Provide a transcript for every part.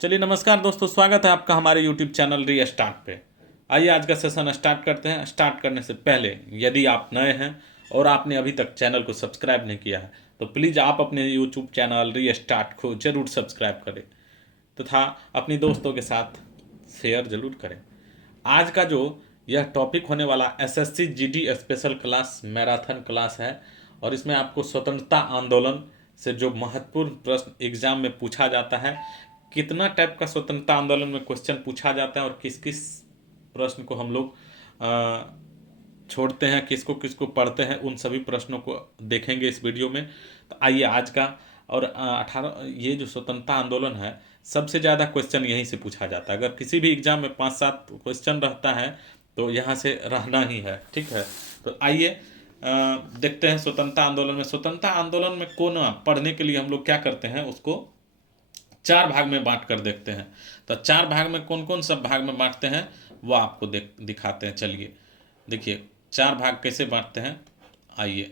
चलिए नमस्कार दोस्तों, स्वागत है आपका हमारे YouTube चैनल रीस्टार्ट पे। आइए आज का सेशन स्टार्ट करते हैं। स्टार्ट करने से पहले यदि आप नए हैं और आपने अभी तक चैनल को सब्सक्राइब नहीं किया है तो प्लीज़ आप अपने YouTube चैनल रीस्टार्ट को ज़रूर सब्सक्राइब करें तथा अपने दोस्तों के साथ शेयर ज़रूर करें। आज का जो यह टॉपिक होने वाला SSC GD special class marathon class है और इसमें आपको स्वतंत्रता आंदोलन से जो महत्वपूर्ण प्रश्न एग्जाम में पूछा जाता है, कितना टाइप का स्वतंत्रता आंदोलन में क्वेश्चन पूछा जाता है और किस किस प्रश्न को हम लोग छोड़ते हैं, किसको किसको पढ़ते हैं, उन सभी प्रश्नों को देखेंगे इस वीडियो में। तो आइए आज का और 18 ये जो स्वतंत्रता आंदोलन है सबसे ज़्यादा क्वेश्चन यहीं से पूछा जाता है। अगर किसी भी एग्जाम में 5-7 क्वेश्चन रहता है तो यहाँ से रहना ही है, ठीक है। तो आइए देखते हैं स्वतंत्रता आंदोलन में। स्वतंत्रता आंदोलन में कौन पढ़ने के लिए हम लोग क्या करते हैं, उसको 4 भाग में बांट कर देखते हैं। तो 4 भाग में कौन कौन सब भाग में बांटते हैं वो आपको दिखाते हैं। चलिए देखिए 4 भाग कैसे बांटते हैं। आइए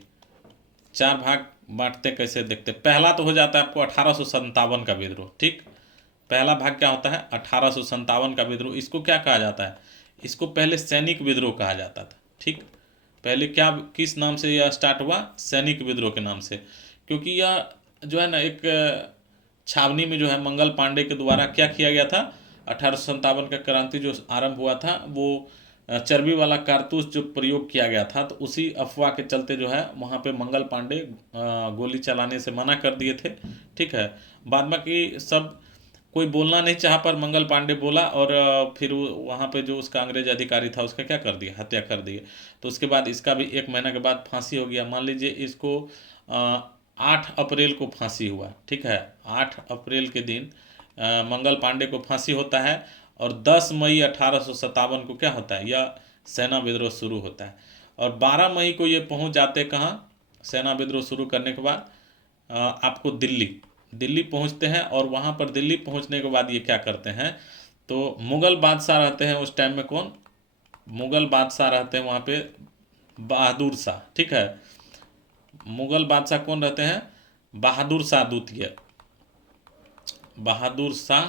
4 भाग बांटते कैसे देखते हैं। पहला तो हो जाता है आपको 1857 का विद्रोह, ठीक। पहला भाग क्या होता है, 1857 का विद्रोह। इसको क्या कहा जाता है, इसको पहले सैनिक विद्रोह कहा जाता था, ठीक। पहले क्या किस नाम से यह स्टार्ट हुआ, सैनिक विद्रोह के नाम से, क्योंकि यह जो है ना एक छावनी में जो है मंगल पांडे के द्वारा क्या किया गया था। 1857 का क्रांति जो आरंभ हुआ था वो चर्बी वाला कारतूस जो प्रयोग किया गया था, तो उसी अफवाह के चलते जो है वहाँ पे मंगल पांडे गोली चलाने से मना कर दिए थे, ठीक है। बाद बाकी सब कोई बोलना नहीं चाहा पर मंगल पांडे बोला और फिर वहाँ पे जो उसका अंग्रेज अधिकारी था उसका क्या कर दिया, हत्या कर दिया। तो उसके बाद इसका भी 1 महीना के बाद फांसी हो गया। मान लीजिए इसको 8 अप्रैल को फांसी हुआ, ठीक है। 8 अप्रैल के दिन मंगल पांडे को फांसी होता है और 10 मई 1857 को क्या होता है, यह सेना विद्रोह शुरू होता है। और 12 मई को ये पहुंच जाते कहाँ, सेना विद्रोह शुरू करने के बाद आपको दिल्ली पहुंचते हैं। और वहाँ पर दिल्ली पहुंचने के बाद ये क्या करते हैं, तो मुग़ल बादशाह रहते हैं उस टाइम में। कौन, मुग़ल बादशाह रहते हैं वहाँ पे बहादुर शाह, ठीक है। मुग़ल बादशाह कौन रहते हैं, बहादुर शाह द्वितीय, बहादुर शाह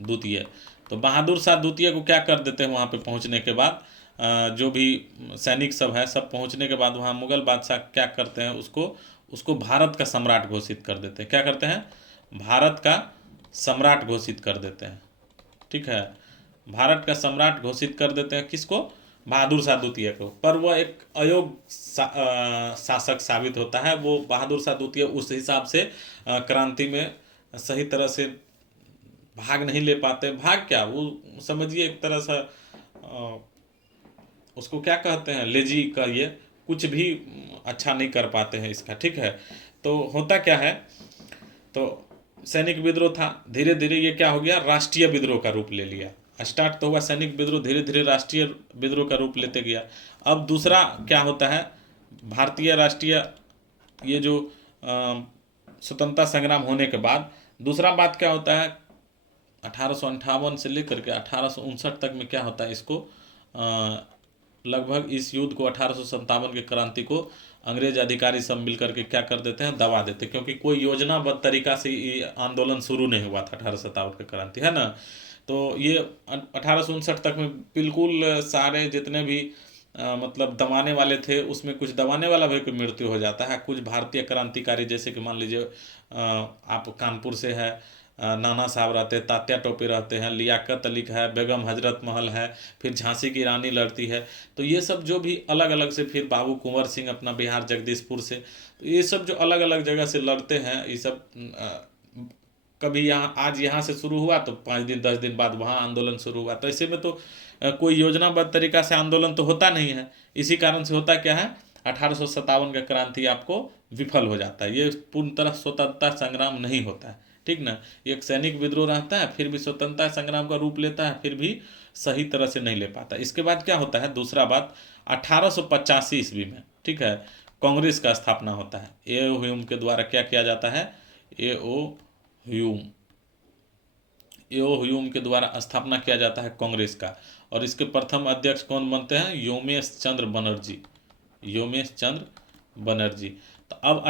द्वितीय। तो बहादुर शाह द्वितीय को क्या कर देते हैं, वहाँ पे पहुँचने के बाद जो भी सैनिक सब है सब पहुँचने के बाद वहाँ मुग़ल बादशाह क्या करते हैं, उसको भारत का सम्राट घोषित कर देते हैं। क्या करते हैं, भारत का सम्राट घोषित कर देते हैं, ठीक है। भारत का सम्राट घोषित कर देते हैं किसको, बहादुर शाह द्वितीय को। पर वह एक अयोग्य शासक साबित होता है। वो बहादुर शाह द्वितीय उस हिसाब से क्रांति में सही तरह से भाग नहीं ले पाते। भाग क्या, वो समझिए एक तरह से उसको क्या कहते हैं, लेजी कहिए, कुछ भी अच्छा नहीं कर पाते हैं इसका, ठीक है। तो होता क्या है, तो सैनिक विद्रोह था, धीरे धीरे ये क्या हो गया, राष्ट्रीय विद्रोह का रूप ले लिया। स्टार्ट तो हुआ सैनिक विद्रोह, धीरे धीरे राष्ट्रीय विद्रोह का रूप लेते गया। अब दूसरा क्या होता है, भारतीय राष्ट्रीय ये जो स्वतंत्रता संग्राम होने के बाद दूसरा बात क्या होता है, 1858 से लेकर के 1859 तक में क्या होता है, इसको लगभग इस युद्ध को 1857 के क्रांति को अंग्रेज अधिकारी सब मिलकर के क्या कर देते हैं, दबा देते हैं। क्योंकि कोई योजनाबद्ध तरीका से ये आंदोलन शुरू नहीं हुआ था 1857 का क्रांति, है ना। तो ये 1859 तक में बिल्कुल सारे जितने भी मतलब दबाने वाले थे उसमें कुछ दबाने वाला भी कोई मृत्यु हो जाता है। कुछ भारतीय क्रांतिकारी जैसे कि मान लीजिए आप कानपुर से है, नाना साहब रहते हैं, तात्या टोपे रहते हैं, लियाकत अली है, बेगम हजरत महल है, फिर झांसी की रानी लड़ती है। तो ये सब जो भी अलग अलग से, फिर बाबू कुंवर सिंह अपना बिहार जगदीशपुर से, तो ये सब जो अलग अलग जगह से लड़ते हैं, ये सब कभी यहाँ आज यहाँ से शुरू हुआ तो 5 दिन 10 दिन बाद वहाँ आंदोलन शुरू हुआ। तो ऐसे में तो कोई योजनाबद्ध तरीका से आंदोलन तो होता नहीं है। इसी कारण से होता क्या है, 1857 का क्रांति आपको विफल हो जाता है। ये पूर्ण तरह स्वतंत्रता संग्राम नहीं होता है, ठीक ना। एक सैनिक विद्रोह रहता है, फिर भी स्वतंत्रता संग्राम का रूप लेता है, फिर भी सही तरह से नहीं ले पाता। इसके बाद क्या होता है, दूसरा बात 1885 ईस्वी में, ठीक है, कांग्रेस का स्थापना होता है। ए ओ ह्यूम के द्वारा क्या किया जाता है, ए ओ ह्यूम के द्वारा स्थापना किया जाता है कांग्रेस का। और इसके प्रथम अध्यक्ष कौन बनते हैं, योमेश चंद्र बनर्जी, योमेश चंद्र बनर्जी। तो अब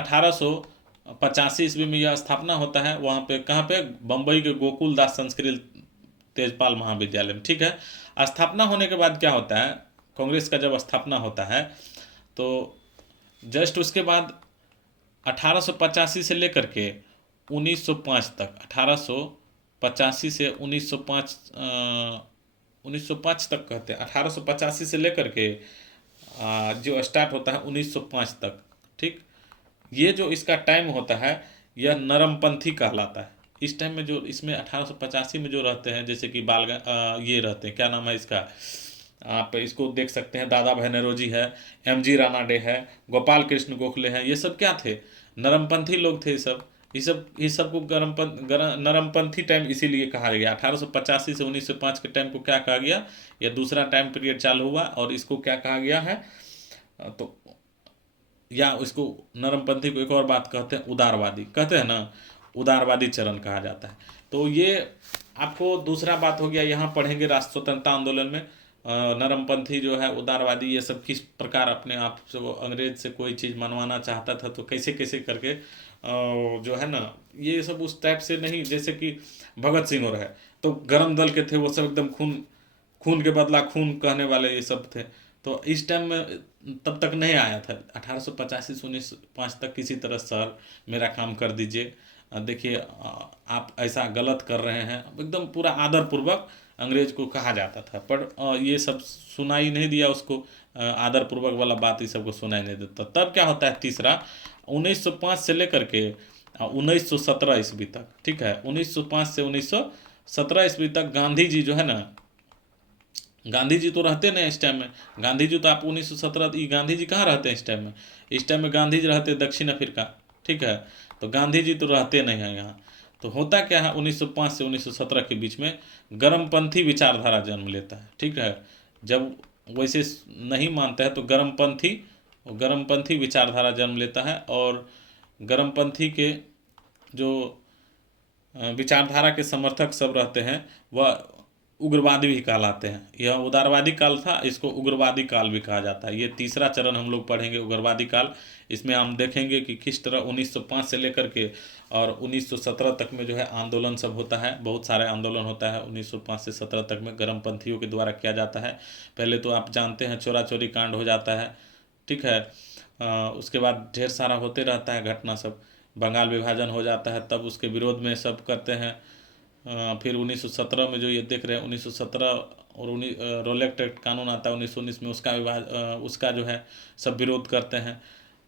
ईस्वी में यह स्थापना होता है। वहाँ पे कहाँ पे, बम्बई के गोकुल दास संस्कृत तेजपाल महाविद्यालय में। ठीक है, स्थापना होने के बाद क्या होता है, कांग्रेस का जब स्थापना होता है तो जस्ट उसके बाद 1885 से लेकर के 1905 तक, 1885 से 1905 तक कहते हैं, 1885 से लेकर के जो स्टार्ट होता है 1905 तक। ठीक, ये जो इसका टाइम होता है यह नरमपंथी कहलाता है। इस टाइम में जो इसमें 1885 में जो रहते हैं, जैसे कि ये रहते हैं, क्या नाम है इसका, आप इसको देख सकते हैं, दादा भाई नौरोजी है, MG रानाडे है, गोपाल कृष्ण गोखले हैं, ये सब क्या थे, नरमपंथी लोग थे। ये सब को नरमपंथी टाइम इसीलिए कहा गया। 1885 से 1905 के टाइम को क्या कहा गया, यह दूसरा टाइम पीरियड चालू हुआ, और इसको क्या कहा गया है, तो या इसको नरमपंथी को एक और बात कहते हैं, उदारवादी कहते हैं ना, उदारवादी चरण कहा जाता है। तो ये आपको दूसरा बात हो गया। यहाँ पढ़ेंगे राष्ट्र स्वतंत्रता आंदोलन में नरमपंथी जो है, उदारवादी, ये सब किस प्रकार अपने आप से वो अंग्रेज से कोई चीज़ मनवाना चाहता था, तो कैसे कैसे करके जो है ना, ये सब उस टाइप से नहीं, जैसे कि भगत सिंह और है तो गरम दल के थे, वो सब एकदम खून खून के बदला खून कहने वाले ये सब थे। तो इस टाइम में तब तक नहीं आया था। 1885 से 1905 तक किसी तरह सर मेरा काम कर दीजिए, देखिए आप ऐसा गलत कर रहे हैं, एकदम पूरा आदरपूर्वक अंग्रेज को कहा जाता था। पर ये सब सुनाई नहीं दिया उसको, आदरपूर्वक वाला बात ये सबको सुनाई नहीं देता। तब क्या होता है तीसरा, 1905 से लेकर के 1917 ईस्वी तक। ठीक है, 1905 से 1917 ईस्वी तक गांधी जी जो है ना, गांधी जी तो रहते नहीं इस टाइम में। गांधी जी तो आप 1917, गांधी जी कहाँ रहते हैं इस टाइम में, इस टाइम में गांधी जी रहते दक्षिण अफ्रीका। ठीक है, तो गांधी जी तो रहते नहीं हैं यहाँ। तो होता क्या है, 1905 से 1917 के बीच में गर्मपंथी विचारधारा जन्म लेता है। ठीक है, जब वैसे नहीं मानते हैं तो गर्मपंथी विचारधारा जन्म लेता है, और गर्मपंथी के जो विचारधारा के समर्थक सब रहते हैं वह उग्रवादी भी कहलाते हैं। यह उदारवादी काल था, इसको उग्रवादी काल भी कहा जाता है। ये तीसरा चरण हम लोग पढ़ेंगे, उग्रवादी काल। इसमें हम देखेंगे कि किस तरह 1905 से लेकर के और 1917 तक में जो है आंदोलन सब होता है, बहुत सारे आंदोलन होता है 1905 से 17 तक में, गर्मपंथियों के द्वारा किया जाता है। पहले तो आप जानते हैं चोरा चोरी कांड हो जाता है। ठीक है, उसके बाद ढेर सारा होते रहता है घटना सब, बंगाल विभाजन हो जाता है, तब उसके विरोध में सब करते हैं। फिर 1917 में जो ये देख रहे हैं, 1917 और रोलेक्ट एक्ट कानून आता है 1919 में, उसका जो है सब विरोध करते हैं।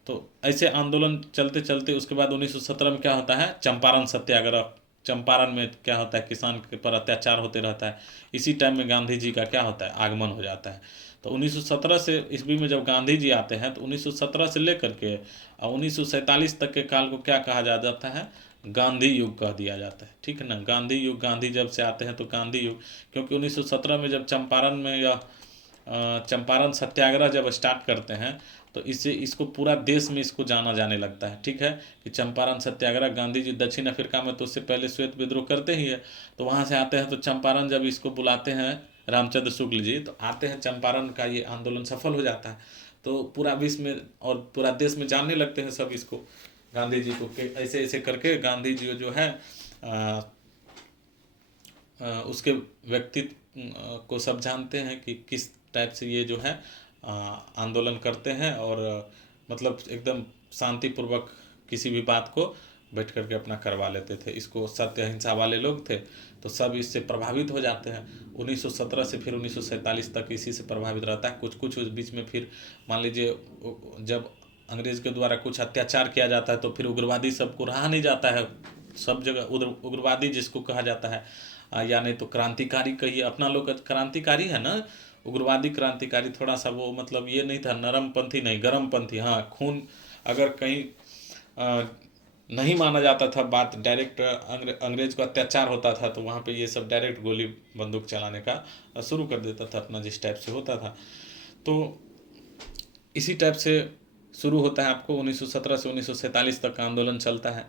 तो ऐसे आंदोलन चलते चलते उसके बाद 1917 में क्या होता है, चंपारण सत्याग्रह। चंपारण में क्या होता है, किसान के पर अत्याचार होते रहता है। इसी टाइम में गांधी जी का क्या होता है, आगमन हो जाता है। तो 1917 से ईस्वी में जब गांधी जी आते हैं, तो 1917 से लेकर के 1947 तक के काल को क्या कहा जाता है, गांधी युग कह दिया जाता है। ठीक है ना, गांधी युग, गांधी जब से आते हैं तो गांधी युग, क्योंकि 1917 में जब चंपारण में या चंपारण सत्याग्रह जब स्टार्ट करते हैं, तो इसको पूरा देश में इसको जाना जाने लगता है। ठीक है, कि चंपारण सत्याग्रह, गांधी जी दक्षिण अफ्रीका में तो उससे पहले श्वेत विद्रोह करते ही है, तो वहाँ से आते हैं, तो चंपारण जब इसको बुलाते हैं रामचंद्र शुक्ल जी, तो आते हैं, चंपारण का ये आंदोलन सफल हो जाता है। तो पूरा विश्व में और पूरा देश में जानने लगते हैं सब इसको, गांधी जी को, ऐसे ऐसे करके गांधी जी जो है उसके व्यक्तित्व को सब जानते हैं कि किस टाइप से ये जो है आंदोलन करते हैं, और मतलब एकदम शांतिपूर्वक किसी भी बात को बैठ करके अपना करवा लेते थे। इसको सत्य अहिंसा वाले लोग थे, तो सब इससे प्रभावित हो जाते हैं। 1917 से फिर 1947 तक इसी से प्रभावित रहता है। कुछ कुछ उस बीच में फिर मान लीजिए जब अंग्रेज के द्वारा कुछ अत्याचार किया जाता है, तो फिर उग्रवादी सबको रहा नहीं जाता है, सब जगह उग्रवादी जिसको कहा जाता है, या नहीं तो क्रांतिकारी कहिए, अपना लोग क्रांतिकारी है ना, उग्रवादी क्रांतिकारी थोड़ा सा वो मतलब ये नहीं था, नरमपंथी नहीं, गर्मपंथी। हाँ, खून अगर कहीं नहीं माना जाता था बात, डायरेक्ट अंग्रेज को अत्याचार होता था, तो वहाँ पे ये सब डायरेक्ट गोली बंदूक चलाने का शुरू कर देता था अपना, जिस टाइप से होता था। तो इसी टाइप से शुरू होता है आपको 1917 से 1947 तक का आंदोलन चलता है।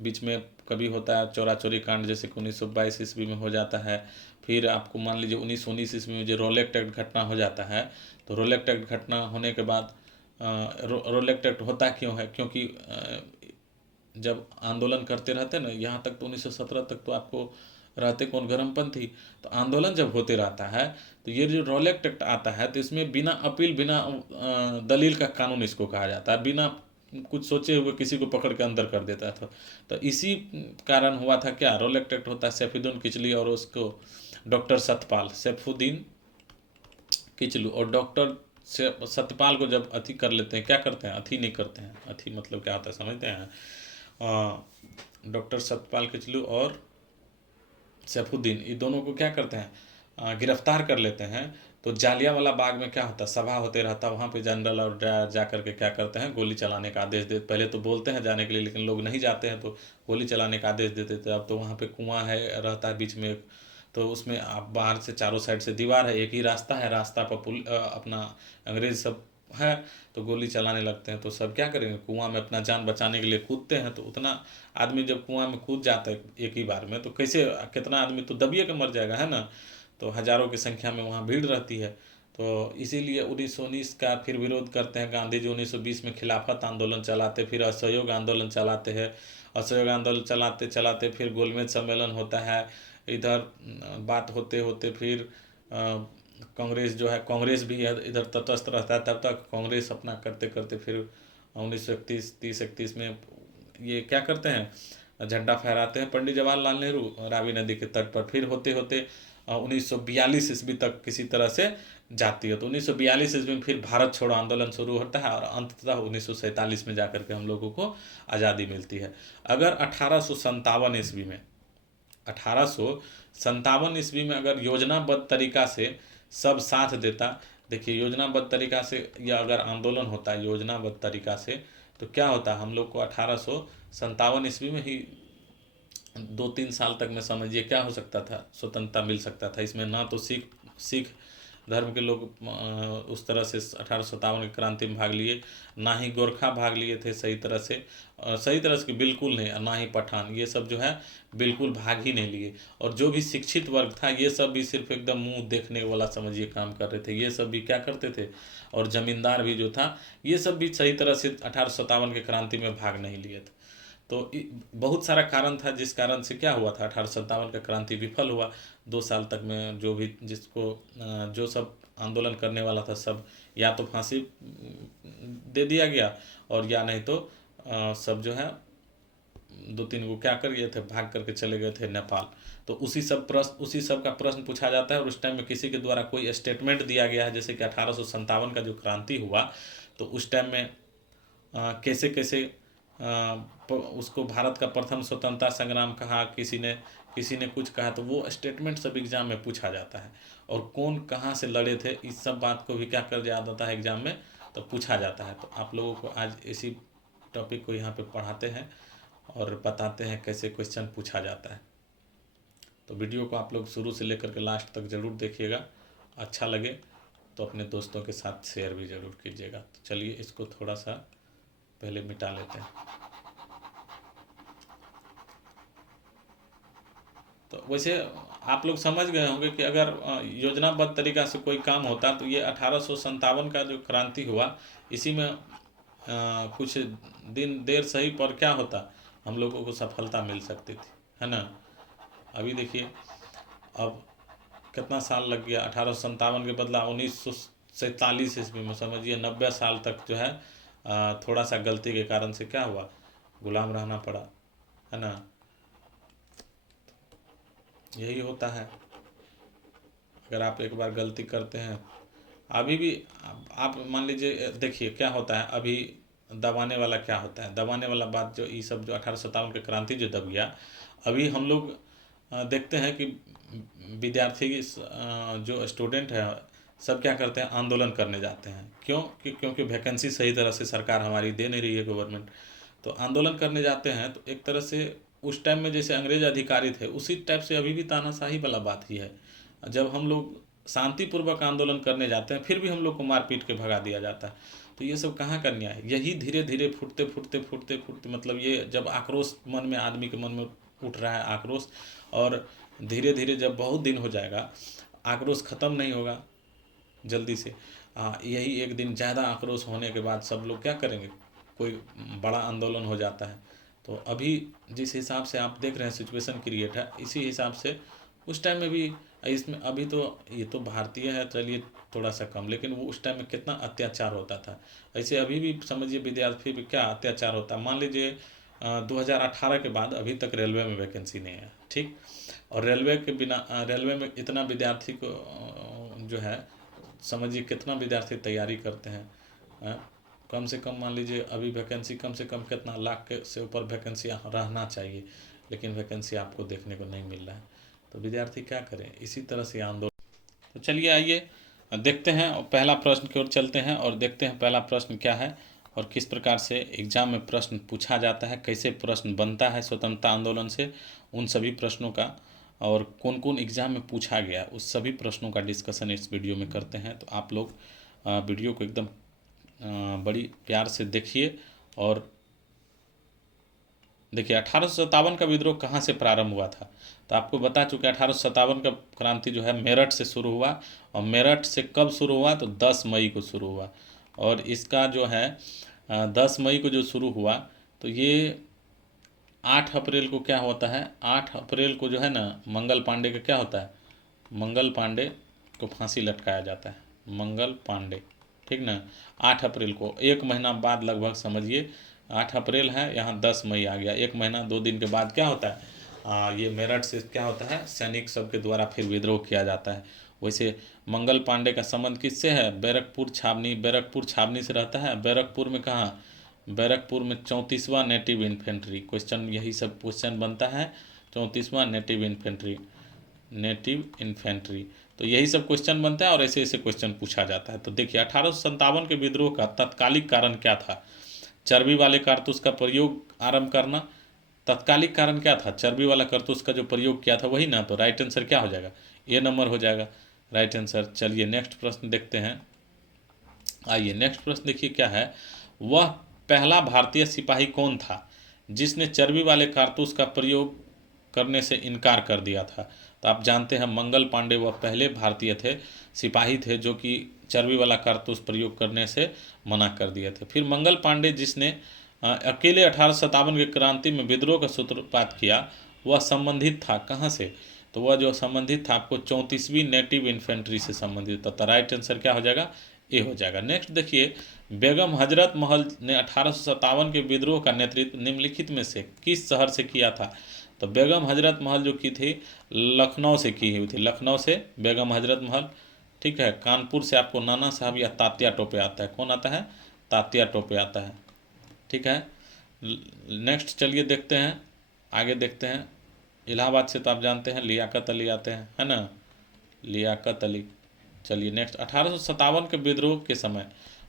बीच में कभी होता है चोरा चोरी कांड, जैसे कि 1922 ईस्वी में हो जाता है। फिर आपको मान लीजिए 1919 ईस्वी में जो रोलेक्ट एक्ट घटना हो जाता है, तो रोलेक्ट एक्ट घटना होने के बाद रोलेक्ट एक्ट होता क्यों है, क्योंकि जब आंदोलन करते रहते ना, यहाँ तक तो 1917 तक तो आपको रहते कौन गर्मपन थी। तो आंदोलन जब होते रहता है तो ये जो रॉलेट एक्ट आता है तो इसमें बिना अपील बिना दलील का कानून इसको कहा जाता है, बिना कुछ सोचे हुए किसी को पकड़ के अंदर कर देता था। तो इसी कारण हुआ था क्या, रॉलेट एक्ट होता है सैफुद्दीन किचलू और उसको डॉक्टर सैफुद्दीन किचलू और डॉक्टर सत्यपाल को जब अथी कर लेते हैं, क्या करते हैं, अथी नहीं करते हैं, अथी मतलब क्या होता है समझते हैं, डॉक्टर सत्यपाल किचलू और सैफुद्दीन ये दोनों को क्या करते हैं, गिरफ्तार कर लेते हैं। तो जालियांवाला बाग में क्या होता है, सभा होते रहता, वहाँ पे जनरल और जा करके क्या करते हैं, गोली चलाने का आदेश देते। पहले तो बोलते हैं जाने के लिए लेकिन लोग नहीं जाते हैं तो गोली चलाने का आदेश देते थे। अब तो वहाँ पे कुआं है रहता है बीच में, तो उसमें आप बाहर से चारों साइड से दीवार है, एक ही रास्ता है, रास्ता पर अपना अंग्रेज सब है, तो गोली चलाने लगते हैं। तो सब क्या करेंगे, कुआं में अपना जान बचाने के लिए कूदते हैं। तो उतना आदमी जब कुआं में कूद जाता है एक ही बार में, तो कैसे कितना आदमी तो दबिए के मर जाएगा, है ना। तो हज़ारों की संख्या में वहाँ भीड़ रहती है। तो इसीलिए 1919 का फिर विरोध करते हैं। गांधी जी 1920 में खिलाफत आंदोलन चलाते, फिर असहयोग आंदोलन चलाते हैं। असहयोग आंदोलन चलाते चलाते फिर गोलमेज सम्मेलन होता है। इधर बात होते होते फिर कांग्रेस जो है, कांग्रेस भी इधर तटस्थ रहता है। तब तक कांग्रेस अपना करते करते फिर 1931 में ये क्या करते हैं, झंडा फहराते हैं पंडित जवाहरलाल नेहरू रावी नदी के तट पर। फिर होते होते 1942 ईस्वी तक किसी तरह से जाती है। तो 1942 ईस्वी में फिर भारत छोड़ो आंदोलन शुरू होता है और अंततः 1947 में जाकर के हम लोगों को आज़ादी मिलती है। अगर 1857 ईस्वी में 1857 ईस्वी में अगर योजनाबद्ध तरीका से सब साथ देता, देखिए योजनाबद्ध तरीका से या अगर आंदोलन होता है योजनाबद्ध तरीका से, तो क्या होता, हम लोग को 1857 ईस्वी में ही 2-3 साल तक में समझिए क्या हो सकता था, स्वतंत्रता मिल सकता था। इसमें ना तो सिख धर्म के लोग उस तरह से 1857 की क्रांति में भाग लिए, ना ही गोरखा भाग लिए थे सही तरह से, सही तरह से बिल्कुल नहीं, ना ही पठान, ये सब जो है बिल्कुल भाग ही नहीं लिए। और जो भी शिक्षित वर्ग था ये सब भी सिर्फ एकदम मुंह देखने वाला समझिए काम कर रहे थे, ये सब भी क्या करते थे। और जमींदार भी जो था ये सब भी सही तरह से 1857 के क्रांति में भाग नहीं लिए थे। तो बहुत सारा कारण था जिस कारण से क्या हुआ था, 1857 का क्रांति विफल हुआ। 2 साल तक में जो भी जिसको जो सब आंदोलन करने वाला था सब या तो फांसी दे दिया गया और या नहीं तो सब जो है 2-3 को क्या कर गए थे, भाग करके चले गए थे नेपाल। तो उसी सब का प्रश्न पूछा जाता है और उस टाइम में किसी के द्वारा कोई स्टेटमेंट दिया गया है, जैसे कि 1857 का जो क्रांति हुआ तो उस टाइम में कैसे कैसे उसको भारत का प्रथम स्वतंत्रता संग्राम कहा, किसी ने कुछ कहा, तो वो स्टेटमेंट सब एग्जाम में पूछा जाता है। और कौन कहाँ से लड़े थे इस सब बात को भी क्या कर दिया जाता है एग्जाम में, तो पूछा जाता है। तो आप लोगों को आज इसी टॉपिक को यहाँ पे पढ़ाते हैं और बताते हैं कैसे क्वेश्चन पूछा जाता है। तो वीडियो को आप लोग शुरू से लेकर के लास्ट तक ज़रूर देखिएगा, अच्छा लगे तो अपने दोस्तों के साथ शेयर भी ज़रूर कीजिएगा। तो चलिए इसको थोड़ा सा पहले मिटा लेते हैं। तो वैसे आप लोग समझ गए होंगे कि अगर योजनाबद्ध तरीका से कोई काम होता तो ये 1857 का जो क्रांति हुआ इसी में कुछ दिन देर सही पर क्या होता, हम लोगों को सफलता मिल सकती थी, है ना। अभी देखिए अब कितना साल लग गया, 1857 के बदला 1947 ईस्वी में समझिए 90 साल तक जो है थोड़ा सा गलती के कारण से क्या हुआ, गुलाम रहना पड़ा, है ना। यही होता है, अगर आप एक बार गलती करते हैं अभी भी आप मान लीजिए, देखिए क्या होता है अभी दबाने वाला क्या होता है, दबाने वाला बात जो ये सब जो 1857 के क्रांति जो दब गया, अभी हम लोग देखते हैं कि विद्यार्थी जो स्टूडेंट है सब क्या करते हैं, आंदोलन करने जाते हैं। क्यों? क्योंकि वैकेंसी सही तरह से सरकार हमारी दे नहीं रही है गवर्नमेंट, तो आंदोलन करने जाते हैं। तो एक तरह से उस टाइम में जैसे अंग्रेज अधिकारी थे उसी टाइप से अभी भी तानाशाही वाला बात ही है। जब हम लोग शांतिपूर्वक आंदोलन करने जाते हैं फिर भी हम लोग को मार पीट के भगा दिया जाता है। तो ये सब कहाँ का न्याय है। यही धीरे धीरे फुटते फुटते फुटते फुटते मतलब ये जब आक्रोश मन में आदमी के मन में उठ रहा है आक्रोश, और धीरे धीरे जब बहुत दिन हो जाएगा आक्रोश ख़त्म नहीं होगा जल्दी से। यही एक दिन ज़्यादा आक्रोश होने के बाद सब लोग क्या करेंगे, कोई बड़ा आंदोलन हो जाता है तो अभी जिस हिसाब से आप देख रहे हैं सिचुएशन क्रिएट है, इसी हिसाब से उस टाइम में भी, इसमें अभी तो ये तो भारतीय है चलिए थोड़ा सा कम, लेकिन वो उस टाइम में कितना अत्याचार होता था। ऐसे अभी भी समझिए विद्यार्थी पे क्या अत्याचार होता है। मान लीजिए 2018 के बाद अभी तक रेलवे में वैकेंसी नहीं है, ठीक। और रेलवे के बिना रेलवे में इतना विद्यार्थी को जो है, समझिए कितना विद्यार्थी तैयारी करते हैं। कम से कम मान लीजिए अभी वैकेंसी कम से कम कितना लाख के से ऊपर वैकेंसी रहना चाहिए, लेकिन वैकेंसी आपको देखने को नहीं मिल रहा है। तो विद्यार्थी क्या करें, इसी तरह से आंदोलन। तो चलिए आइए देखते हैं और पहला प्रश्न की ओर चलते हैं और देखते हैं पहला प्रश्न क्या है और किस प्रकार से एग्जाम में प्रश्न पूछा जाता है, कैसे प्रश्न बनता है स्वतंत्रता आंदोलन से, उन सभी प्रश्नों का, और कौन कौन एग्जाम में पूछा गया उस सभी प्रश्नों का डिस्कशन इस वीडियो में करते हैं। तो आप लोग वीडियो को एकदम बड़ी प्यार से देखिए। और देखिए 1857 का विद्रोह कहाँ से प्रारंभ हुआ था, तो आपको बता चुके 1857 का क्रांति जो है मेरठ से शुरू हुआ। और मेरठ से कब शुरू हुआ, तो 10 मई को शुरू हुआ। और इसका जो है 10 मई को जो शुरू हुआ, तो ये 8 अप्रैल को क्या होता है, 8 अप्रैल को जो है ना मंगल पांडे का क्या होता है, मंगल पांडे को फांसी लटकाया जाता है। मंगल पांडे, ठीक ना, 8 अप्रैल को, एक महीना बाद लगभग समझिए, 8 अप्रैल है, यहाँ 10 मई आ गया, एक महीना 2 दिन के बाद क्या होता है, ये मेरठ से क्या होता है, सैनिक सब के द्वारा फिर विद्रोह किया जाता है। वैसे मंगल पांडे का संबंध किससे है, बैरकपुर छावनी, बैरकपुर छावनी से रहता है। बैरकपुर में कहाँ, बैरकपुर में 34वां नेटिव इन्फेंट्री, क्वेश्चन यही सब क्वेश्चन बनता है, 34वां नेटिव इन्फेंट्री, नेटिव इन्फेंट्री। तो यही सब क्वेश्चन बनता है और ऐसे ऐसे क्वेश्चन पूछा जाता है। तो देखिए 1857 के विद्रोह का तत्कालिक कारण क्या था, चर्बी वाले कारतूस का प्रयोग आरंभ करना। तत्कालिक कारण क्या था, चर्बी वाला कारतूस का जो प्रयोग किया था वही ना, तो राइट आंसर क्या हो जाएगा, ए नंबर हो जाएगा राइट आंसर। चलिए नेक्स्ट प्रश्न देखते हैं। आइए नेक्स्ट प्रश्न देखिए क्या है, वह पहला भारतीय सिपाही कौन था जिसने चर्बी वाले कारतूस का प्रयोग करने से इनकार कर दिया था। तो आप जानते हैं मंगल पांडे वह पहले भारतीय थे, सिपाही थे जो कि चर्बी वाला कारतूस प्रयोग करने से मना कर दिए थे। फिर मंगल पांडे जिसने अकेले 1857 के क्रांति में विद्रोह का सूत्रपात किया, वह संबंधित था कहाँ से, तो वह जो संबंधित था आपको 34वीं नेटिव इन्फेंट्री से संबंधित था। तो राइट आंसर क्या हो जाएगा, ए हो जाएगा। नेक्स्ट देखिए, बेगम हजरत महल ने 1857 के विद्रोह का नेतृत्व निम्नलिखित में से किस शहर से किया था। तो बेगम हजरत महल जो की थी लखनऊ से की हुई थी, लखनऊ से बेगम हजरत महल, ठीक है। कानपुर से आपको नाना साहब या तात्या टोपे आता है, कौन आता है, तात्या टोपे आता है, ठीक है। नेक्स्ट चलिए देखते हैं, आगे देखते हैं। इलाहाबाद से तो आप जानते हैं लियाकत अली आते हैं, है ना, लियाकत अली। चलिए नेक्स्ट, 1857 के विद्रोह के समय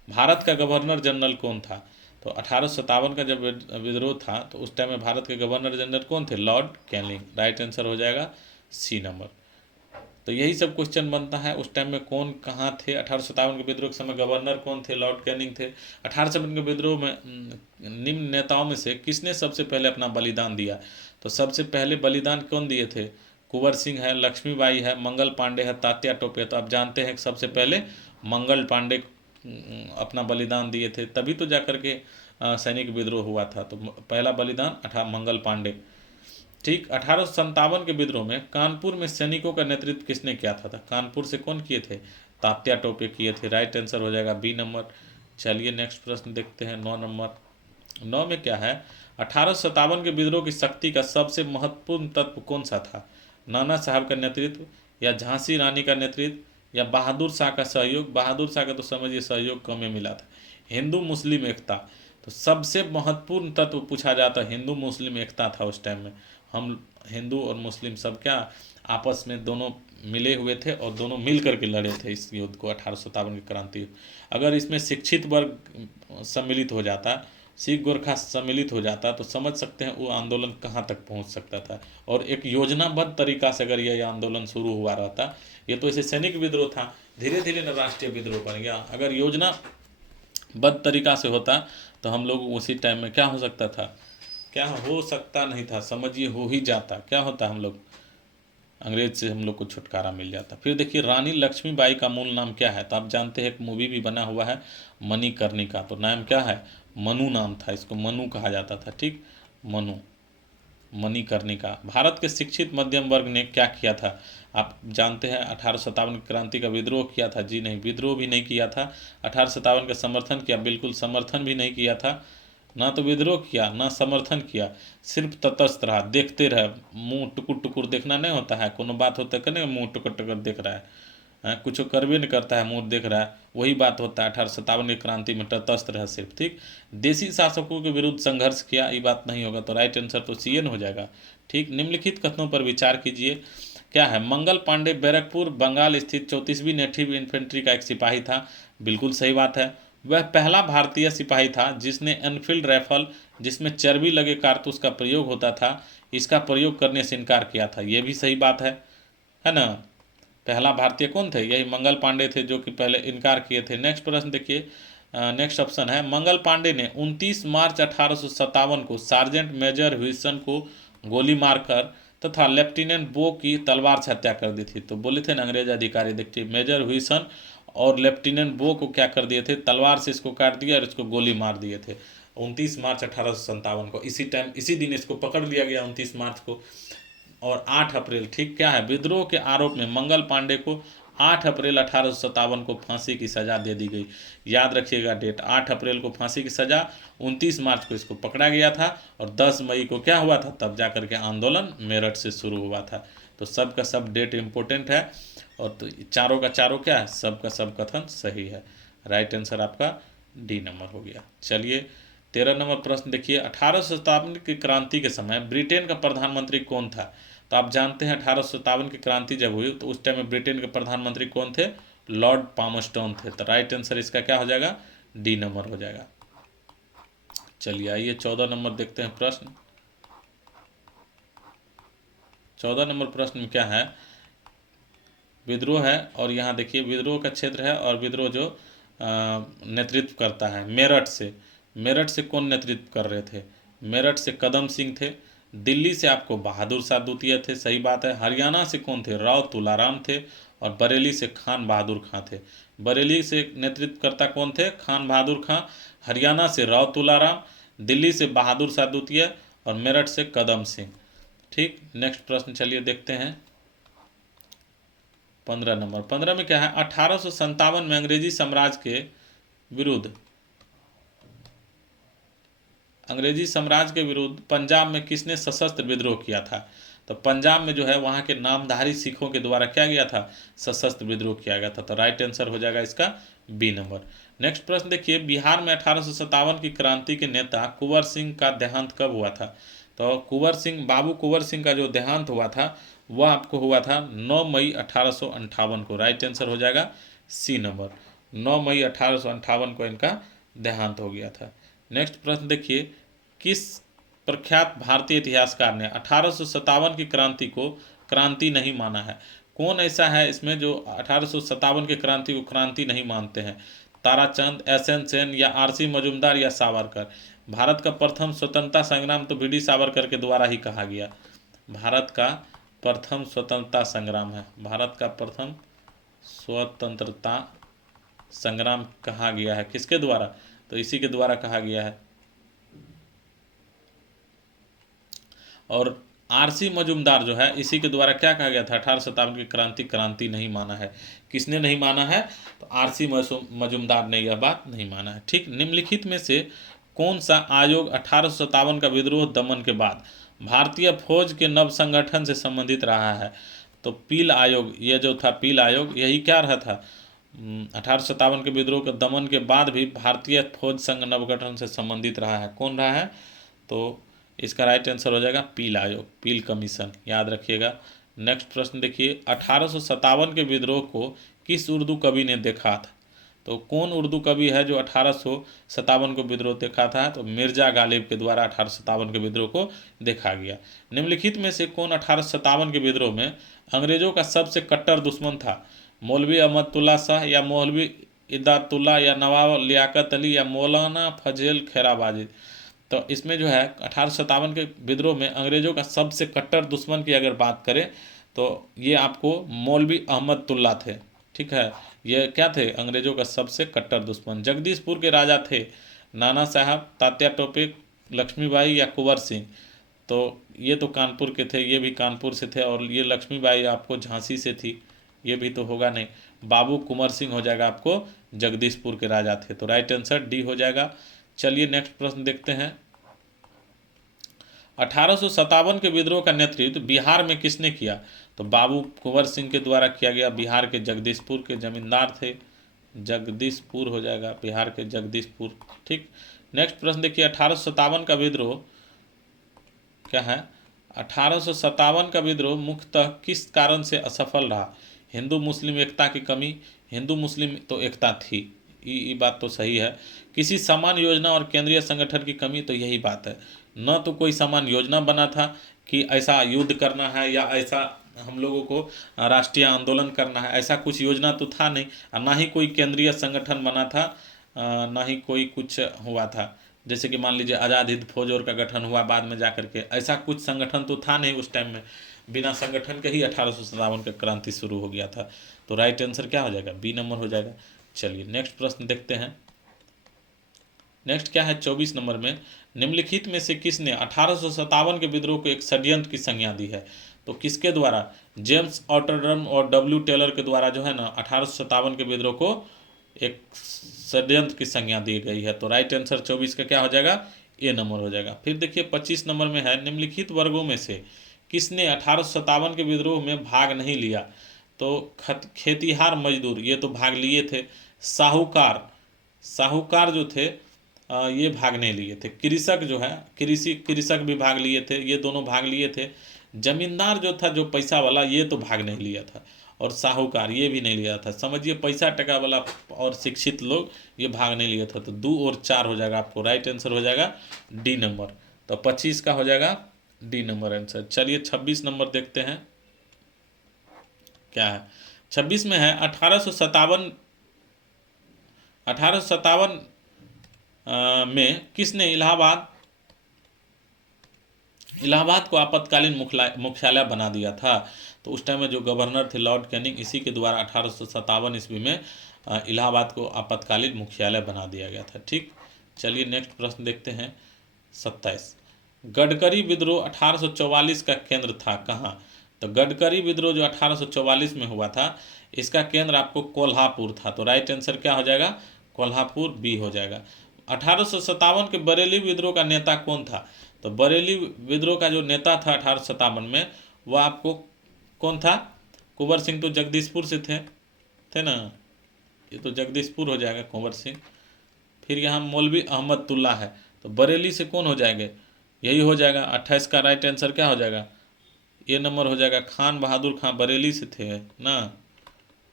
भारत का गवर्नर जनरल कौन था। तो 1857 का जब विद्रोह था तो उस टाइम में भारत के गवर्नर जनरल कौन थे, लॉर्ड कैनिंग। राइट आंसर हो जाएगा सी नंबर। तो यही सब क्वेश्चन बनता है, उस टाइम में कौन कहाँ थे, 1857 के विद्रोह के समय गवर्नर कौन थे, लॉर्ड कैनिंग थे। 1857 के विद्रोह में निम्न नेताओं में से किसने सबसे पहले अपना बलिदान दिया। तो सबसे पहले बलिदान कौन दिए थे, कुंवर सिंह है, लक्ष्मीबाई है, मंगल पांडे है, तात्या टोपे। तो आप जानते हैं कि सबसे पहले मंगल पांडे अपना बलिदान दिए थे, तभी तो जाकर के सैनिक विद्रोह हुआ था। तो पहला बलिदान मंगल पांडे, ठीक। 1857 के विद्रोह में कानपुर में सैनिकों का नेतृत्व किसने किया था, कानपुर से कौन किए थे, तात्या टोपे किए थे। राइट आंसर हो जाएगा बी नंबर। चलिए नेक्स्ट प्रश्न देखते हैं, 9 नंबर। 9 में क्या है, 1857 के विद्रोह की शक्ति का सबसे महत्वपूर्ण तत्व कौन सा था, नाना साहब का नेतृत्व या झांसी रानी का नेतृत्व या बहादुर शाह का सहयोग। बहादुर शाह का तो समझिए सहयोग कम ही मिला था। हिंदू मुस्लिम एकता, तो सबसे महत्वपूर्ण तत्व पूछा जाता है, हिंदू मुस्लिम एकता था उस टाइम में। हम हिंदू और मुस्लिम सब क्या आपस में दोनों मिले हुए थे और दोनों मिल करके लड़े थे इस युद्ध को, 1857 की क्रांति। अगर इसमें शिक्षित वर्ग सम्मिलित हो जाता, सिख गोरखा सम्मिलित हो जाता, तो समझ सकते हैं वो आंदोलन कहाँ तक पहुँच सकता था। और एक योजनाबद्ध तरीका से अगर यह आंदोलन शुरू हुआ रहता, ये तो ऐसे सैनिक विद्रोह था, धीरे धीरे न राष्ट्रीय विद्रोह बन गया। अगर योजनाबद्ध तरीका से होता तो हम लोग उसी टाइम में क्या हो सकता था, क्या हो सकता नहीं था, समझिए हो ही जाता, क्या होता, हम लोग अंग्रेज से हम लोग को छुटकारा मिल जाता। फिर देखिए रानी लक्ष्मीबाई का मूल नाम क्या है, तो आप जानते हैं एक मूवी भी बना हुआ है मणिकर्णिका, तो नाम क्या है, मनु नाम था, इसको मनु कहा जाता था, ठीक। मनु मणिकर्णिका। भारत के शिक्षित मध्यम वर्ग ने क्या किया था? आप जानते हैं 1857 की क्रांति का विद्रोह किया था। जी नहीं, विद्रोह भी नहीं किया था। 1857 का समर्थन किया, बिल्कुल समर्थन भी नहीं किया था। ना तो विद्रोह किया ना समर्थन किया, सिर्फ तटस्थ रहा, देखते रहे। मुंह टुकुर टुकुर देखना नहीं होता है, कोनो बात होता है कहने मुंह टुकुर टुकुर देख रहा है, कुछ करवे नहीं करता है, मुंह देख रहा है, वही बात होता है। 1857 की क्रांति में तटस्थ रहे सिर्फ। ठीक, देशी शासकों के विरुद्ध संघर्ष किया, ये बात नहीं होगा, तो राइट आंसर तो सी एन हो जाएगा। ठीक, निम्नलिखित कथनों पर विचार कीजिए। क्या है? मंगल पांडे बैरकपुर बंगाल स्थित 34वीं नेटिव इन्फेंट्री का एक सिपाही था। बिल्कुल सही बात है। वह पहला भारतीय सिपाही था जिसने एनफील्ड राइफल, जिसमें चर्बी लगे कारतूस का प्रयोग होता था, इसका प्रयोग करने से इनकार किया था। यह भी सही बात है ना? पहला भारतीय कौन थे? यही मंगल पांडे थे, जो कि पहले इनकार किए थे। नेक्स्ट प्रश्न देखिए, नेक्स्ट ऑप्शन है, मंगल पांडे ने 29 मार्च 1857 को सार्जेंट मेजर ह्यूसन को गोली मारकर तथा लेफ्टिनेंट बो की तलवार से हत्या कर दी थी। तो बोले थे ना अंग्रेज अधिकारी, देखिए मेजर ह्यूसन और लेफ्टिनेंट बो को क्या कर दिए थे? तलवार से इसको काट दिया और इसको गोली मार दिए थे 29 मार्च 1857 को। इसी टाइम, इसी दिन इसको पकड़ लिया गया 29 मार्च को। और 8 अप्रैल, ठीक, क्या है? विद्रोह के आरोप में मंगल पांडे को 8 अप्रैल 1857 को फांसी की सजा दे दी गई। याद रखिएगा डेट, 8 अप्रैल को फांसी की सजा, 29 मार्च को इसको पकड़ा गया था और 10 मई को क्या हुआ था? तब जाकर के आंदोलन मेरठ से शुरू हुआ था। तो सब का सब डेट इम्पोर्टेंट है। और तो चारों का चारों क्या है? सब का सब कथन सही है। राइट आंसर आपका डी नंबर हो गया। चलिए 13 नंबर प्रश्न देखिए, 1857 की क्रांति के समय ब्रिटेन का प्रधानमंत्री कौन था? तो आप जानते हैं 1857 की क्रांति जब हुई तो उस टाइम में ब्रिटेन के प्रधानमंत्री कौन थे? लॉर्ड पामस्टोन थे। तो राइट आंसर इसका क्या हो जाएगा? डी नंबर हो जाएगा। चलिए आइए 14 नंबर देखते हैं प्रश्न। 14 नंबर प्रश्न में क्या है? विद्रोह है और यहाँ देखिए विद्रोह का क्षेत्र है और विद्रोह जो नेतृत्व करता है मेरठ से। मेरठ से कौन नेतृत्व कर रहे थे? मेरठ से कदम सिंह थे। दिल्ली से आपको बहादुर शाह द्वितीय थे, सही बात है। हरियाणा से कौन थे? राव तुलाराम थे। और बरेली से खान बहादुर खां थे। बरेली से नेतृत्वकर्ता कौन थे? खान बहादुर खां। हरियाणा से राव तुलाराम, दिल्ली से बहादुर शाह द्वितीय और मेरठ से कदम सिंह। ठीक, नेक्स्ट प्रश्न चलिए देखते हैं 15 नंबर। 15 में क्या है? 1857 में अंग्रेजी साम्राज्य के विरुद्ध, अंग्रेजी साम्राज्य के विरुद्ध पंजाब में किसने सशस्त्र विद्रोह किया था? तो पंजाब में जो है वहाँ के नामधारी सिखों के द्वारा क्या गया था? सशस्त्र विद्रोह किया गया था। तो राइट आंसर हो जाएगा इसका बी नंबर। नेक्स्ट प्रश्न देखिए, बिहार में 1857 की क्रांति के नेता कुंवर सिंह का देहांत कब हुआ था? तो कुंवर सिंह, बाबू कुंवर सिंह का जो देहांत हुआ था वह आपको हुआ था 9 मई 1858 को। राइट आंसर हो जाएगा सी नंबर। 9 मई 1858 को इनका देहांत हो गया था। नेक्स्ट प्रश्न देखिए, किस प्रख्यात भारतीय इतिहासकार ने 1857 की क्रांति को क्रांति नहीं माना है? कौन ऐसा है इसमें जो 1857 की क्रांति को क्रांति नहीं मानते हैं? ताराचंद, एस एन सेन या आरसी मजूमदार या सावरकर? भारत का प्रथम स्वतंत्रता संग्राम तो बीडी सावरकर के द्वारा ही कहा गया। भारत का प्रथम स्वतंत्रता संग्राम है, भारत का प्रथम स्वतंत्रता संग्राम कहा गया है किसके द्वारा? तो इसी के द्वारा कहा गया है। और आरसी मजूमदार जो है इसी के द्वारा क्या कहा गया था? 1857 की क्रांति क्रांति नहीं माना है। किसने नहीं माना है? तो आरसी मजूमदार ने यह बात नहीं माना है। ठीक, निम्नलिखित में से कौन सा आयोग 1857 का विद्रोह दमन के बाद भारतीय फौज के नव संगठन से संबंधित रहा है? तो पील आयोग, यह जो था पील आयोग, यही क्या रहा था? 1857 के विद्रोह के दमन के बाद भी भारतीय फौज संघ नवगठन से संबंधित रहा है। कौन रहा है? तो इसका राइट आंसर हो जाएगा पील आयोग, पील कमीशन, याद रखिएगा। नेक्स्ट प्रश्न देखिए, 1857 के विद्रोह को किस उर्दू कवि ने देखा था? तो कौन उर्दू कवि है जो 1857 को विद्रोह देखा था? तो मिर्जा गालिब के द्वारा 1857 के विद्रोह को देखा गया। निम्नलिखित में से कौन 1857 के विद्रोह में अंग्रेजों का सबसे कट्टर दुश्मन था? मौलवी अहमदुल्ला शाह या मौलवी इदातुल्ला या नवाब लियाकत अली या मौलाना फजल खैराबाजी? तो इसमें जो है 1857 के विद्रोह में अंग्रेजों का सबसे कट्टर दुश्मन की अगर बात करें तो ये आपको मौलवी अहमदुल्ला थे। ठीक है, ये क्या थे? अंग्रेजों का सबसे कट्टर दुश्मन। जगदीशपुर के राजा थे नाना साहब, तात्या टोपे, लक्ष्मीबाई या कुंवर सिंह, तो ये तो कानपुर के थे, ये भी कानपुर से थे, और ये लक्ष्मीबाई आपको झांसी से थी, ये भी तो होगा नहीं। बाबू कुंवर सिंह हो जाएगा आपको जगदीशपुर के राजा थे, तो राइट आंसर डी हो जाएगा। चलिए नेक्स्ट प्रश्न देखते हैं। 1857 के विद्रोह का नेतृत्व बिहार में किसने किया? तो बाबू कुंवर सिंह के द्वारा किया गया। बिहार के जगदीशपुर के जमींदार थे, जगदीशपुर हो जाएगा, बिहार के जगदीशपुर। ठीक, नेक्स्ट प्रश्न देखिए। 1857 का विद्रोह क्या है? 1857 का विद्रोह मुख्यतः किस कारण से असफल रहा? हिंदू मुस्लिम एकता की कमी, हिंदू मुस्लिम तो एकता थी, ये बात तो सही है। किसी समान योजना और केंद्रीय संगठन की कमी, तो यही बात है। न तो कोई समान योजना बना था कि ऐसा युद्ध करना है या ऐसा हम लोगों को राष्ट्रीय आंदोलन करना है, ऐसा कुछ योजना तो था नहीं, और ना ही कोई केंद्रीय संगठन बना था, ना ही कोई कुछ हुआ था। जैसे कि मान लीजिए आज़ाद हिंद फौज और का गठन हुआ बाद में जाकर के, ऐसा कुछ संगठन तो था नहीं उस टाइम में। बिना संगठन के ही 1857 का क्रांति शुरू हो गया था। तो राइट आंसर क्या हो जाएगा? बी नंबर हो जाएगा। चलिए नेक्स्ट प्रश्न देखते हैं। नेक्स्ट क्या है 24 नंबर में? निम्नलिखित में से किसने 1857 के विद्रोह को एक षड्यंत्र की संज्ञा दी है? तो किसके द्वारा? जेम्स ऑटरडम और डब्ल्यू टेलर के द्वारा जो है ना 1857 के विद्रोह को एक षड्यंत्र की संज्ञा दी गई है। तो राइट आंसर 24 का क्या हो जाएगा? ए नंबर हो जाएगा। फिर देखिए 25 नंबर में है, निम्नलिखित वर्गों में से किसने 1857 के विद्रोह में भाग नहीं लिया? तो खेतिहार मजदूर, ये तो भाग लिए थे। साहूकार, साहूकार जो थे ये भाग नहीं लिए थे। कृषक जो है, कृषक भी भाग लिए थे, ये दोनों भाग लिए थे। जमींदार जो था, जो पैसा वाला, ये तो भाग नहीं लिया था। और साहूकार ये भी नहीं लिया था। समझिए पैसा टका वाला और शिक्षित लोग ये भाग नहीं लिया था। तो 2 और 4 हो जाएगा आपको राइट आंसर हो जाएगा डी नंबर। तो 25 का हो जाएगा डी नंबर आंसर। चलिए 26 नंबर देखते हैं क्या है। 26 में है 1857 में किसने इलाहाबाद को आपातकालीन मुख्यालय बना दिया था? तो उस टाइम में जो गवर्नर थे लॉर्ड कैनिंग, इसी के द्वारा 1857 ईस्वी में इलाहाबाद को आपातकालीन मुख्यालय बना दिया गया था। ठीक, चलिए नेक्स्ट प्रश्न देखते हैं 27। गडकरी विद्रोह 1844 का केंद्र था कहाँ? तो गडकरी विद्रोह जो 1844 में हुआ था, इसका केंद्र आपको कोल्हापुर था। तो राइट आंसर क्या हो जाएगा? कोल्हापुर, बी हो जाएगा। 1857 के बरेली विद्रोह का नेता कौन था? तो बरेली विद्रोह का जो नेता था 1857 में, वह आपको कौन था? कुंवर सिंह तो जगदीशपुर से थे ना, ये तो जगदीशपुर हो जाएगा कुंवर सिंह। फिर यहाँ मौलवी अहमदुल्ला है, तो बरेली से कौन हो जाएंगे? यही हो जाएगा 28 का राइट आंसर क्या हो जाएगा? ये नंबर हो जाएगा। खान बहादुर खां बरेली से थे ना,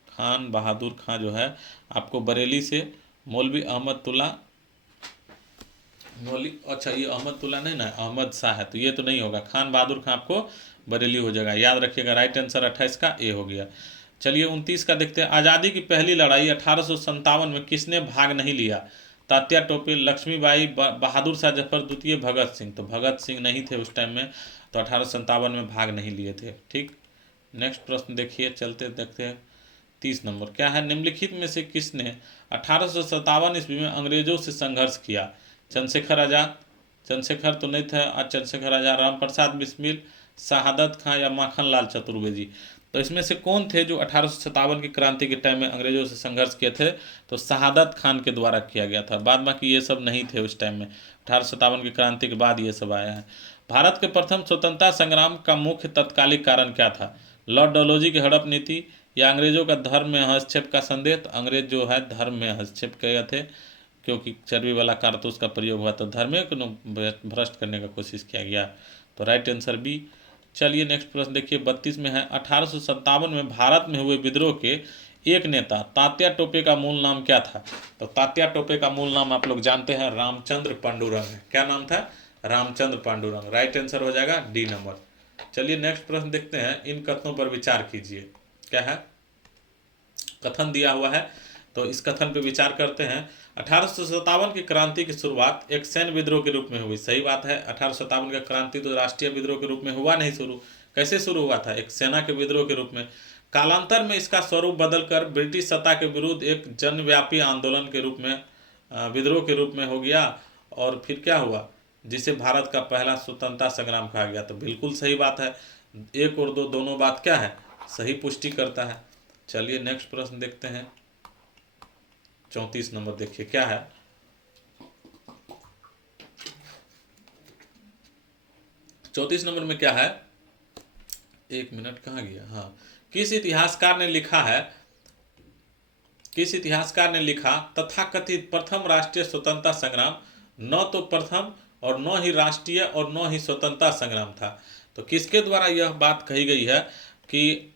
खान बहादुर खां जो है आपको बरेली से। मौलवी अहमदुल्ला, अच्छा ये अहमदुल्ला नहीं ना, अहमद शाह है, तो ये तो नहीं होगा। खान बहादुर खां आपको बरेली हो जाएगा, याद रखिएगा। राइट आंसर 28 का ए हो गया। चलिए 29 का देखते हैं। आज़ादी की पहली लड़ाई 1857 में किसने भाग नहीं लिया? तात्या टोपे, लक्ष्मीबाई, बहादुर शाह जफर द्वितीय, भगत सिंह। तो भगत सिंह नहीं थे उस टाइम में, तो 1857 में भाग नहीं लिए थे। ठीक, नेक्स्ट प्रश्न देखिए, चलते देखते हैं 30 नंबर क्या है। निम्नलिखित में से किसने 1857 ईस्वी में अंग्रेजों से संघर्ष किया? चंद्रशेखर आज़ाद, चंद्रशेखर तो नहीं था, आज चंद्रशेखर आज़ाद, राम प्रसाद बिस्मिल, शहादत खां या माखन लाल चतुर्वेदी। तो इसमें से कौन थे जो 1857 की क्रांति के टाइम में अंग्रेजों से संघर्ष किए थे? तो शहादत खान के द्वारा किया गया था। बाद बाकी ये सब नहीं थे उस टाइम में, 1857 की क्रांति के बाद ये सब आया है। भारत के प्रथम स्वतंत्रता संग्राम का मुख्य तत्कालिक कारण क्या था? लॉर्ड डलहौजी की हड़प नीति या अंग्रेजों का धर्म में हस्तक्षेप का संदेह? तो अंग्रेज जो है धर्म में हस्तक्षेप किए थे, क्योंकि चर्बी वाला कारतूस का प्रयोग हुआ, तो धर्म को भ्रष्ट करने का कोशिश किया गया। तो राइट आंसर बी। चलिए नेक्स्ट प्रश्न देखिए 32 में है। 1857 में भारत में हुए विद्रोह के एक नेता तात्या टोपे का मूल नाम क्या था? तो तात्या टोपे का मूल नाम आप लोग जानते हैं, रामचंद्र पांडुरंग। क्या नाम था? रामचंद्र पांडुरंग। राइट आंसर हो जाएगा डी नंबर। चलिए नेक्स्ट प्रश्न देखते हैं। इन कथनों पर विचार कीजिए। क्या है? कथन दिया हुआ है, तो इस कथन पर विचार करते हैं। 1857 की क्रांति की शुरुआत एक सैन्य विद्रोह के रूप में हुई। सही बात है, 1857 का क्रांति तो राष्ट्रीय विद्रोह के रूप में हुआ नहीं शुरू। कैसे शुरू हुआ था? एक सेना के विद्रोह के रूप में। कालांतर में इसका स्वरूप बदलकर ब्रिटिश सत्ता के विरुद्ध एक जनव्यापी आंदोलन के रूप में, विद्रोह के रूप में हो गया। और फिर क्या हुआ? जिसे भारत का पहला स्वतंत्रता संग्राम कहा गया। तो बिल्कुल सही बात है, 1 और 2 दोनों बात क्या है, सही पुष्टि करता है। चलिए नेक्स्ट प्रश्न देखते हैं। 34 नंबर देखिए क्या है। 34 नंबर में क्या है, 1 मिनट कहाँ गया, हाँ, किस इतिहासकार ने लिखा तथाकथित प्रथम राष्ट्रीय स्वतंत्रता संग्राम न तो प्रथम और न ही राष्ट्रीय और न ही स्वतंत्रता संग्राम था। तो किसके द्वारा यह बात कही गई है कि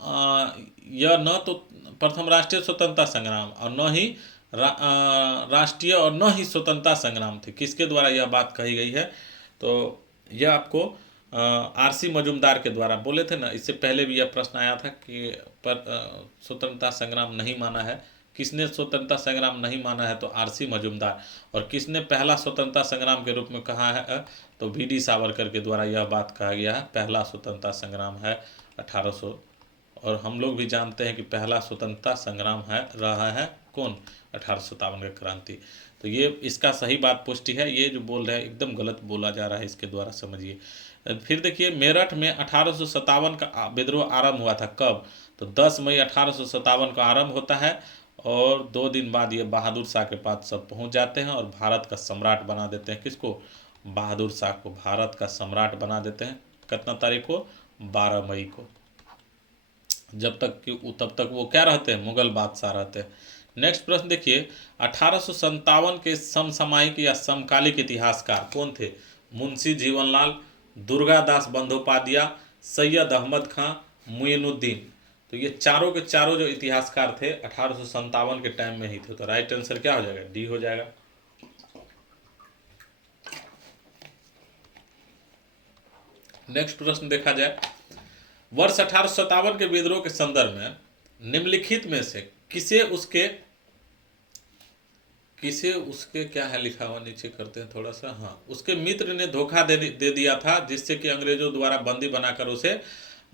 यह न तो प्रथम राष्ट्रीय स्वतंत्रता संग्राम और न ही राष्ट्रीय और न ही स्वतंत्रता संग्राम थे, किसके द्वारा यह बात कही गई है। तो यह आपको आरसी मजूमदार के द्वारा बोले थे ना, इससे पहले भी यह प्रश्न आया था कि स्वतंत्रता संग्राम नहीं माना है, किसने स्वतंत्रता संग्राम नहीं माना है, तो आरसी मजूमदार। और किसने पहला स्वतंत्रता संग्राम के रूप में कहा है, तो वीडी सावरकर के द्वारा यह बात कहा गया है, पहला स्वतंत्रता संग्राम है 1800। और हम लोग भी जानते हैं कि पहला स्वतंत्रता संग्राम है रहा है कौन, 1857 का क्रांति। तो ये इसका सही बात पुष्टि है, ये जो बोल रहे हैं एकदम गलत बोला जा रहा है, इसके द्वारा समझिए। फिर देखिए मेरठ में 1857 का विद्रोह आरंभ हुआ था, कब, तो 10 मई 1857 का आरंभ होता है और 2 दिन बाद ये बहादुर शाह के पास सब पहुंच जाते हैं और भारत का सम्राट बना देते हैं। किसको, बहादुर शाह को भारत का सम्राट बना देते हैं। कितना तारीख को, 12 मई को। जब तक कि तब तक वो क्या रहते हैं, मुगल बादशाह रहते हैं। नेक्स्ट प्रश्न देखिए, 1857 के समसामयिक या समकालिक इतिहासकार कौन थे, मुंशी जीवनलाल, दुर्गादास बंदोपाध्याय, सैयद अहमद खां, मुइनुद्दीन। तो ये चारों के चारों जो इतिहासकार थे 1857 के टाइम में ही थे। तो राइट आंसर क्या हो जाएगा, डी हो जाएगा। नेक्स्ट प्रश्न देखा जाए, वर्ष 1857 के विद्रोह के संदर्भ में निम्नलिखित में से किसे उसके क्या है लिखा हुआ, नीचे करते हैं थोड़ा सा, हाँ, उसके मित्र ने धोखा दे दिया था, जिससे कि अंग्रेजों द्वारा बंदी बनाकर उसे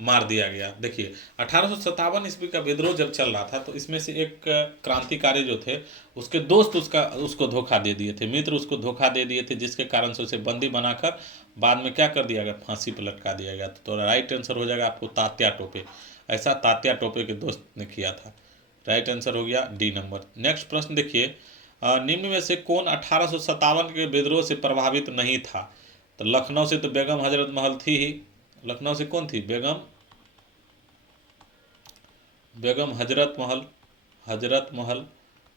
मार दिया गया। देखिए 1857 ईस्वी का विद्रोह जब चल रहा था तो इसमें से एक क्रांतिकारी जो थे उसके दोस्त उसको धोखा दे दिए थे, मित्र उसको धोखा दे दिए थे, जिसके कारण से उसे बंदी बनाकर बाद में क्या कर दिया गया, फांसी पर लटका दिया गया। तो राइट आंसर हो जाएगा आपको तात्या टोपे। ऐसा तात्या टोपे के दोस्त ने किया था। राइट आंसर हो गया डी नंबर। नेक्स्ट प्रश्न देखिए, निम्न में से कौन 1857 के विद्रोह से प्रभावित नहीं था। तो लखनऊ से तो बेगम हजरत महल थी ही, लखनऊ से कौन थी, बेगम हजरत महल,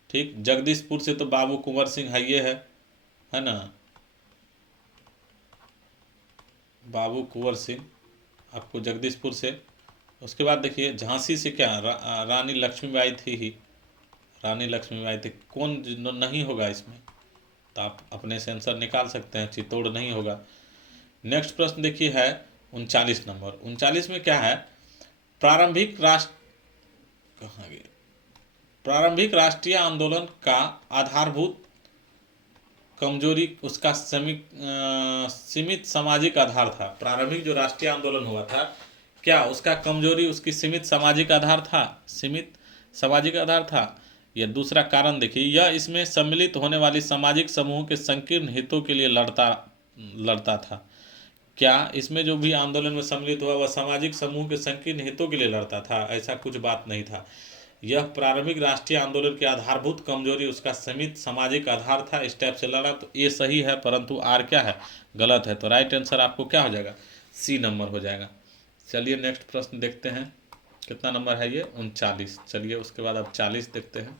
ठीक। जगदीशपुर से तो बाबू कुंवर सिंह है ना, बाबू कुंवर सिंह आपको जगदीशपुर से। उसके बाद देखिए झांसी से क्या, रानी लक्ष्मीबाई थी ही, रानी लक्ष्मीबाई थी। कौन नहीं होगा इसमें, तो आप अपने से आंसर निकाल सकते हैं, चित्तौड़ नहीं होगा। नेक्स्ट प्रश्न देखिए है 39 नंबर। 39 में क्या है, प्रारंभिक राष्ट्रीय आंदोलन का आधारभूत कमजोरी उसका सीमित सामाजिक आधार था। प्रारंभिक जो राष्ट्रीय आंदोलन हुआ था, क्या उसका कमजोरी उसकी सीमित सामाजिक आधार था। यह दूसरा कारण देखिए, यह इसमें सम्मिलित होने वाली सामाजिक समूहों के संकीर्ण हितों के लिए लड़ता था। क्या इसमें जो भी आंदोलन में सम्मिलित हुआ वह सामाजिक समूह के संकीर्ण हितों के लिए लड़ता था, ऐसा कुछ बात नहीं था। यह प्रारंभिक राष्ट्रीय आंदोलन की आधारभूत कमजोरी उसका सीमित सामाजिक आधार था, इस टाइप से लड़ा। तो ये सही है, परंतु आर क्या है, गलत है। तो राइट आंसर आपको क्या हो जाएगा, सी नंबर हो जाएगा। चलिए नेक्स्ट प्रश्न देखते हैं, कितना नंबर है ये, 39। चलिए उसके बाद अब 40 देखते हैं।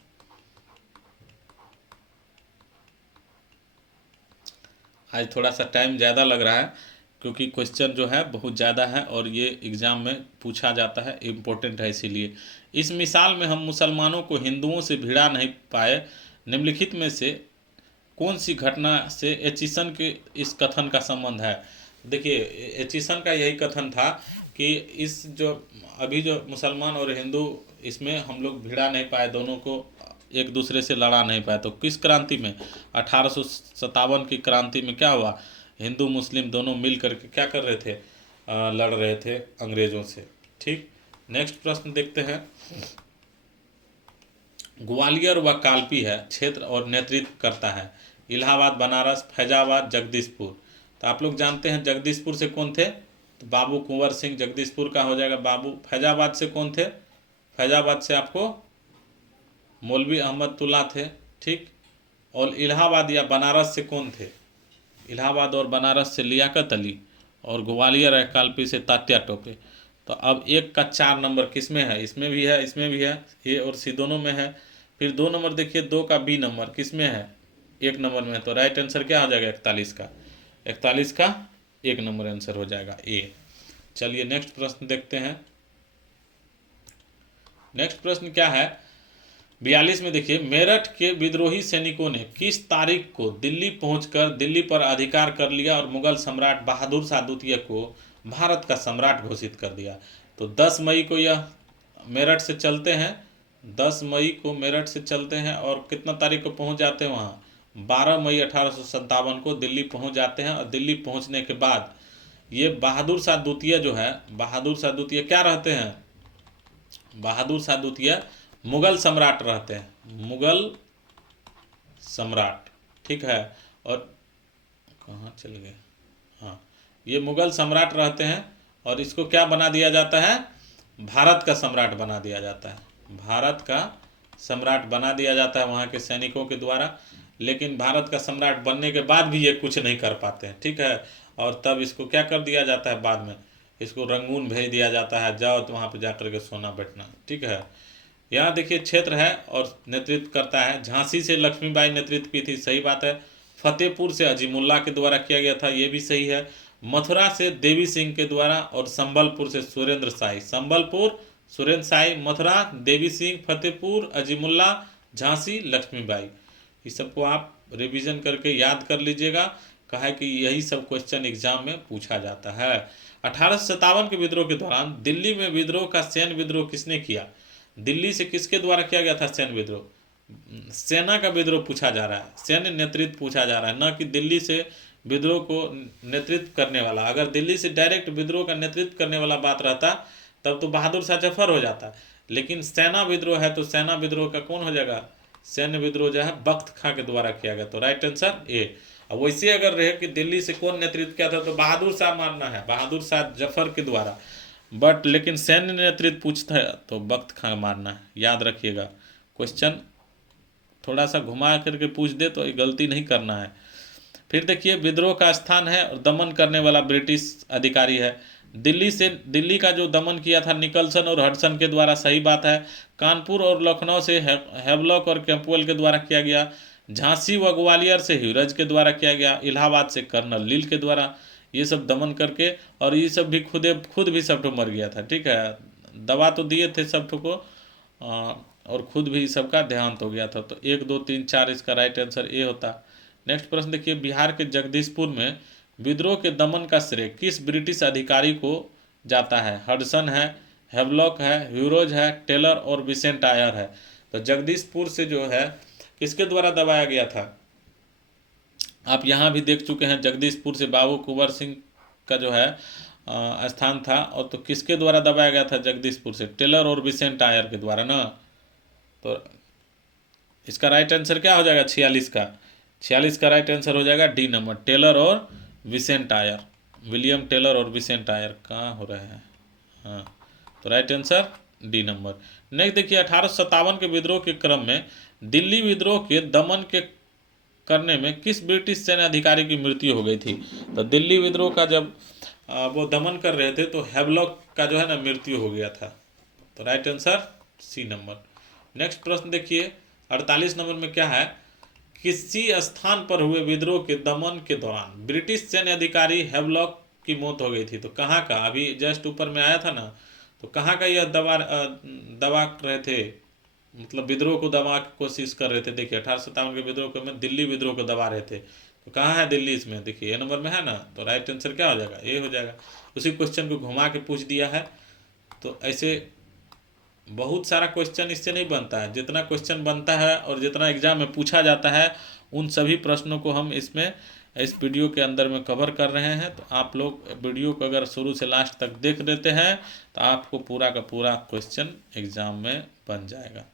आज थोड़ा सा टाइम ज़्यादा लग रहा है क्योंकि क्वेश्चन जो है बहुत ज़्यादा है और ये एग्ज़ाम में पूछा जाता है, इम्पोर्टेंट है इसीलिए। इस मिसाल में हम मुसलमानों को हिंदुओं से भिड़ा नहीं पाए, निम्नलिखित में से कौन सी घटना से एचिसन के इस कथन का संबंध है। देखिए एचिसन का यही कथन था कि इस जो अभी जो मुसलमान और हिंदू इसमें हम लोग भिड़ा नहीं पाए, दोनों को एक दूसरे से लड़ा नहीं पाए। तो किस क्रांति में, 1857 की क्रांति में क्या हुआ, हिंदू मुस्लिम दोनों मिल करके क्या कर रहे थे, लड़ रहे थे अंग्रेज़ों से, ठीक। नेक्स्ट प्रश्न देखते हैं, ग्वालियर व कालपी है क्षेत्र और नेतृत्व करता है, इलाहाबाद, बनारस, फैजाबाद, जगदीशपुर। तो आप लोग जानते हैं जगदीशपुर से कौन थे, तो बाबू कुंवर सिंह जगदीशपुर का हो जाएगा बाबू। फैजाबाद से कौन थे, फैजाबाद से आपको मौलवी अहमदुल्ला थे, ठीक। और इलाहाबाद या बनारस से कौन थे, इलाहाबाद और बनारस से लियाकत अली, और ग्वालियर है कालपी से तात्या टोपे। तो अब 1 का 4 नंबर किस में है, इसमें भी है, इसमें भी है, ए और सी दोनों में है। फिर 2 नंबर देखिए, 2 का बी नंबर किस में है, 1 नंबर में है। तो राइट आंसर क्या हो जाएगा, 41 का, 41 का 1 नंबर आंसर हो जाएगा ए। चलिए नेक्स्ट प्रश्न देखते हैं। नेक्स्ट प्रश्न क्या है, 42 में देखिए, मेरठ के विद्रोही सैनिकों ने किस तारीख को दिल्ली पहुंचकर दिल्ली पर अधिकार कर लिया और मुगल सम्राट बहादुर शाह द्वितीय को भारत का सम्राट घोषित कर दिया। तो 10 मई को यह मेरठ से चलते हैं, 10 मई को मेरठ से चलते हैं और कितना तारीख को पहुंच जाते हैं वहाँ, 12 मई 1857 को दिल्ली पहुंच जाते हैं। और दिल्ली पहुंचने के बाद ये बहादुर शाह द्वितीय जो है, बहादुर शाह द्वितीय क्या रहते हैं, बहादुर शाह द्वितीय मुगल सम्राट रहते हैं, मुगल सम्राट, ठीक है। और कहाँ चल गए, हाँ, ये मुगल सम्राट रहते हैं और इसको क्या बना दिया जाता है, भारत का सम्राट बना दिया जाता है, भारत का सम्राट बना दिया जाता है वहाँ के सैनिकों के द्वारा। लेकिन भारत का सम्राट बनने के बाद भी ये कुछ नहीं कर पाते हैं, ठीक है। और तब इसको क्या कर दिया जाता है, बाद में इसको रंगून भेज दिया जाता है, जाओ तो वहाँ पे जाकर के सोना बैठना, ठीक है। यहाँ देखिए क्षेत्र है और नेतृत्व करता है, झांसी से लक्ष्मीबाई नेतृत्व की थी, सही बात है। फतेहपुर से अजीमुल्ला के द्वारा किया गया था, ये भी सही है। मथुरा से देवी सिंह के द्वारा, और संबलपुर से सुरेंद्र शाही, संबलपुर सुरेंद्र शाही, मथुरा देवी सिंह, फतेहपुर अजीमुल्ला, झांसी लक्ष्मीबाई। इस सबको आप रिवीजन करके याद कर लीजिएगा, कहा है कि यही सब क्वेश्चन एग्जाम में पूछा जाता है। 1857 के विद्रोह के दौरान दिल्ली में विद्रोह का सैन्य विद्रोह किसने किया, दिल्ली से किसके द्वारा किया गया था सैन्य विद्रोह, सेना का विद्रोह पूछा जा रहा है, सैन्य नेतृत्व पूछा जा रहा है, न कि दिल्ली से विद्रोह को नेतृत्व करने वाला। अगर दिल्ली से डायरेक्ट विद्रोह का नेतृत्व करने वाला बात रहता तब तो बहादुर शाह जफर हो जाता, लेकिन सेना विद्रोह है तो सेना विद्रोह का कौन हो जाएगा, सैन्य विद्रोह जो है बख्त खां के द्वारा किया गया। तो राइट आंसर ए। अब वैसे अगर रहे कि दिल्ली से कौन नेतृत्व किया था तो बहादुर शाह मानना है, बहादुर शाह जफर के द्वारा, बट लेकिन सैन्य नेतृत्व पूछता है तो बख्त खां मानना है, याद रखिएगा। क्वेश्चन थोड़ा सा घुमा करके पूछ दे तो ये गलती नहीं करना है। फिर देखिए, विद्रोह का स्थान है और दमन करने वाला ब्रिटिश अधिकारी है। दिल्ली का जो दमन किया था निकलसन और हडसन के द्वारा, सही बात है। कानपुर और लखनऊ से हेवलॉक और कैंपवेल के द्वारा किया गया। झांसी व ग्वालियर से ह्यूरज के द्वारा किया गया। इलाहाबाद से कर्नल लील के द्वारा, ये सब दमन करके, और ये सब भी खुद भी सब ठो मर गया था, ठीक है। दबा तो दिए थे सब ठो को, और खुद भी सबका देहांत हो गया था। तो 1 2 3 4 इसका राइट आंसर ए होता। नेक्स्ट प्रश्न देखिए, बिहार के जगदीशपुर में विद्रोह के दमन का श्रेय किस ब्रिटिश अधिकारी को जाता है, हडसन है, हेवलॉक है, ह्यूरोज है, टेलर और विसेंट आयर है। तो जगदीशपुर से जो है किसके द्वारा दबाया गया था, आप यहाँ भी देख चुके हैं, जगदीशपुर से बाबू कुंवर सिंह का जो है स्थान था, और तो किसके द्वारा दबाया गया था जगदीशपुर से, टेलर और विसेंट आयर के द्वारा ना। तो इसका राइट आंसर क्या हो जाएगा, 46 का, 46 का राइट आंसर हो जाएगा डी नंबर, टेलर और विसेंट आयर, विलियम टेलर और विसेंट आयर। कहाँ हो रहे हैं, हाँ, तो right answer D number. Next देखिए, 1857 के विद्रोह के क्रम में दिल्ली विद्रोह के दमन के करने में किस ब्रिटिश सैन्य अधिकारी की मृत्यु हो गई थी। तो दिल्ली विद्रोह का जब वो दमन कर रहे थे तो हेवलॉक का जो है ना मृत्यु हो गया था। तो right answer C number. Next प्रश्न देखिए, 48 नंबर में क्या है, किसी स्थान पर हुए विद्रोह के दमन के दौरान ब्रिटिश सैन्य अधिकारी हेवलॉक की मौत हो गई थी। तो कहाँ का, अभी जस्ट ऊपर में आया था ना, तो कहाँ का यह दबा रहे थे, मतलब विद्रोह को दबा की कोशिश कर रहे थे। देखिए 1857 के विद्रोह को में दिल्ली विद्रोह को दबा रहे थे, तो कहाँ है दिल्ली, इसमें देखिए ए नंबर में है ना। तो राइट आंसर क्या हो जाएगा, ए हो जाएगा। उसी क्वेश्चन को घुमा के पूछ दिया है। तो ऐसे बहुत सारा क्वेश्चन इससे नहीं बनता है, जितना क्वेश्चन बनता है और जितना एग्जाम में पूछा जाता है उन सभी प्रश्नों को हम इसमें इस वीडियो के अंदर में कवर कर रहे हैं। तो आप लोग वीडियो को अगर शुरू से लास्ट तक देख लेते हैं तो आपको पूरा का पूरा क्वेश्चन एग्जाम में बन जाएगा।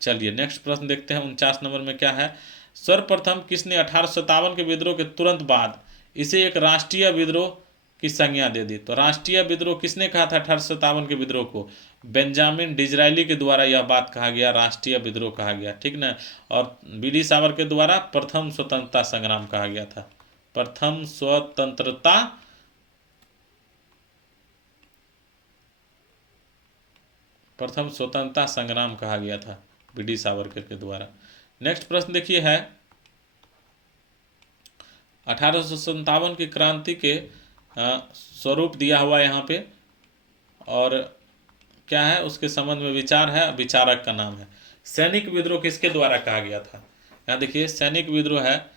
चलिए नेक्स्ट प्रश्न देखते हैं, 49 नंबर में क्या है, सर्वप्रथम किसने 1857 के विद्रोह के तुरंत बाद इसे एक राष्ट्रीय विद्रोह की संज्ञा दे दी? तो राष्ट्रीय विद्रोह किसने कहा था 1857 के विद्रोह को? बेंजामिन डिज़रायली के द्वारा यह बात कहा गया, राष्ट्रीय विद्रोह कहा गया, ठीक ना। और वीडी सावरकर के द्वारा प्रथम स्वतंत्रता संग्राम कहा गया था, प्रथम स्वतंत्रता संग्राम कहा गया था वीडी सावरकर के द्वारा। नेक्स्ट प्रश्न देखिए है 1857 की क्रांति के स्वरूप दिया हुआ यहाँ पे, और क्या है उसके संबंध में विचार है, विचारक का नाम है। सैनिक विद्रोह किसके द्वारा कहा गया था? यहाँ देखिए सैनिक विद्रोह है,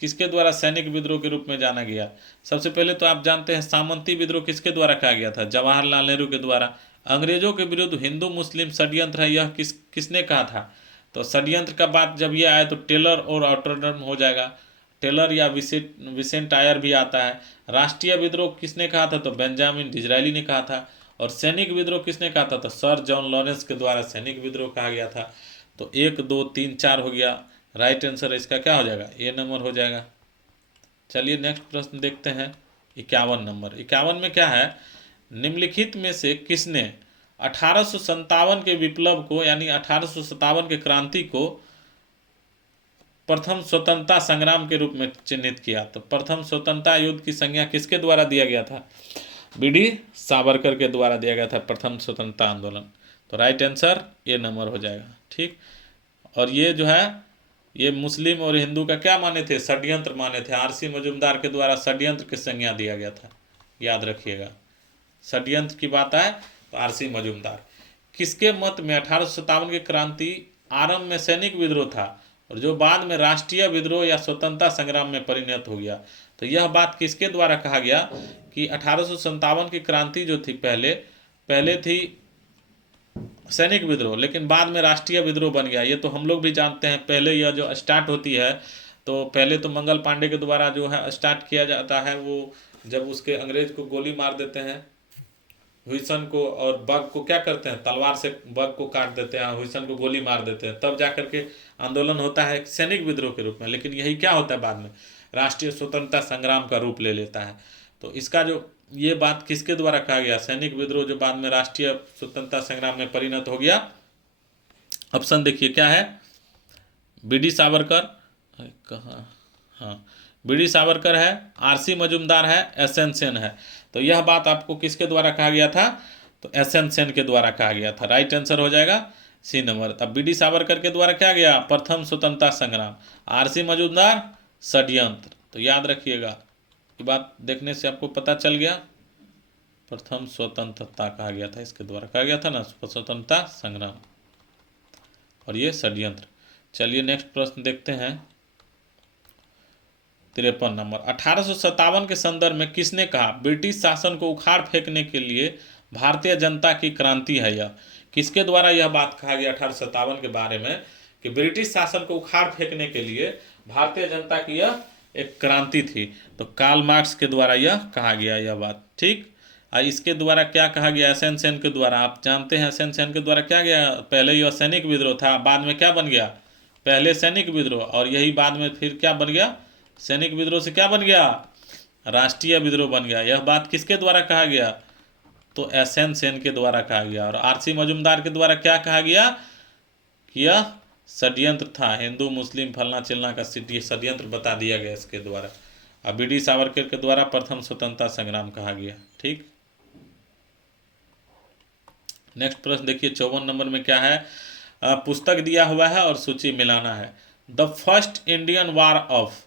किसके द्वारा सैनिक विद्रोह के रूप में जाना गया? सबसे पहले तो आप जानते हैं सामंती विद्रोह किसके द्वारा कहा गया था? जवाहरलाल नेहरू के द्वारा। अंग्रेजों के विरुद्ध हिंदू मुस्लिम षड्यंत्र है, यह किसने कहा था? तो षड्यंत्र का बात जब ये आए तो टेलर और ऑटोड्रम हो जाएगा, टेलर या विसेंट आयर भी आता है। राष्ट्रीय विद्रोह किसने कहा था? तो बेंजामिन डिज़रायली ने कहा था। और सैनिक विद्रोह किसने कहा था? तो सर जॉन लॉरेंस के द्वारा सैनिक विद्रोह कहा गया था। तो 1 2 3 4 हो गया, राइट आंसर इसका क्या हो जाएगा? ए नंबर हो जाएगा। चलिए नेक्स्ट प्रश्न देखते हैं 51 नंबर। 51 में क्या है? निम्नलिखित में से किसने 1857 के विप्लव को यानी 1857 के क्रांति को प्रथम स्वतंत्रता संग्राम के रूप में चिन्हित किया? तो प्रथम स्वतंत्रता युद्ध की संज्ञा किसके द्वारा दिया गया था? वीडी सावरकर के द्वारा दिया गया था प्रथम स्वतंत्रता आंदोलन। तो राइट आंसर ये नंबर हो जाएगा, ठीक। और ये जो है ये मुस्लिम और हिंदू का क्या माने थे? षड्यंत्र माने थे। आरसी मजूमदार के द्वारा षड्यंत्र की संज्ञा दिया गया था, याद रखिएगा। षड्यंत्र की बात आए तो आरसी मजूमदार। किसके मत में 1857 की क्रांति आरंभ में सैनिक विद्रोह था और जो बाद में राष्ट्रीय विद्रोह या स्वतंत्रता संग्राम में परिणत हो गया? तो यह बात किसके द्वारा कहा गया कि 1857 की क्रांति जो थी पहले थी सैनिक विद्रोह, लेकिन बाद में राष्ट्रीय विद्रोह बन गया। ये तो हम लोग भी जानते हैं। पहले यह जो स्टार्ट होती है तो पहले तो मंगल पांडे के द्वारा जो है स्टार्ट किया जाता है, वो जब उसके अंग्रेज को गोली मार देते हैं हुइसन को, और बग को क्या करते हैं तलवार से बग को काट देते हैं, हुइसन को गोली मार देते हैं, तब जाकर के आंदोलन होता है सैनिक विद्रोह के रूप में। लेकिन यही क्या होता है बाद में राष्ट्रीय स्वतंत्रता संग्राम का रूप ले लेता है। तो इसका जो ये बात किसके द्वारा कहा गया? सैनिक विद्रोह जो बाद में राष्ट्रीय स्वतंत्रता संग्राम में परिणत हो गया। ऑप्शन देखिए क्या है? वीडी सावरकर, कहाँ, हाँ वीडी सावरकर है, आरसी मजूमदार है, एसएन सेन है। तो यह बात आपको किसके द्वारा कहा गया था? तो एसएन सेन के द्वारा कहा गया था। राइट आंसर हो जाएगा सी नंबर। तब वीडी सावरकर के द्वारा क्या गया? प्रथम स्वतंत्रता संग्राम। आरसी मजूमदार षड्यंत्र। तो याद रखिएगा, ये बात देखने से आपको पता चल गया। प्रथम स्वतंत्रता कहा गया था, इसके द्वारा कहा गया था ना स्वतंत्रता संग्राम, और ये षड्यंत्र। चलिए नेक्स्ट प्रश्न देखते हैं 53 नंबर। 1857 के संदर्भ में किसने कहा ब्रिटिश शासन को उखाड़ फेंकने के लिए भारतीय जनता की क्रांति है? यह किसके द्वारा यह बात कहा गया 1857 के बारे में कि ब्रिटिश शासन को उखाड़ फेंकने के लिए भारतीय जनता की यह एक क्रांति थी? तो कार्ल मार्क्स के द्वारा यह कहा गया यह बात, ठीक। इसके द्वारा क्या कहा गया? एसएन सेन के द्वारा। आप जानते हैं एसएन सेन के द्वारा क्या गया? पहले यह सैनिक विद्रोह था, बाद में क्या बन गया? पहले सैनिक विद्रोह, और यही बाद में फिर क्या बन गया? सैनिक विद्रोह से क्या बन गया? राष्ट्रीय विद्रोह बन गया। यह बात किसके द्वारा कहा गया? तो एसएन सेन के द्वारा कहा गया। और आरसी मजूमदार के द्वारा क्या कहा गया कि यह षड्यंत्र था, हिंदू मुस्लिम फलना चिलना का षड्यंत्र बता दिया गया इसके द्वारा। अब वीडी सावरकर के द्वारा प्रथम स्वतंत्रता संग्राम कहा गया, ठीक। नेक्स्ट प्रश्न देखिए 54 नंबर में क्या है? पुस्तक दिया हुआ है और सूची मिलाना है। The first Indian war of,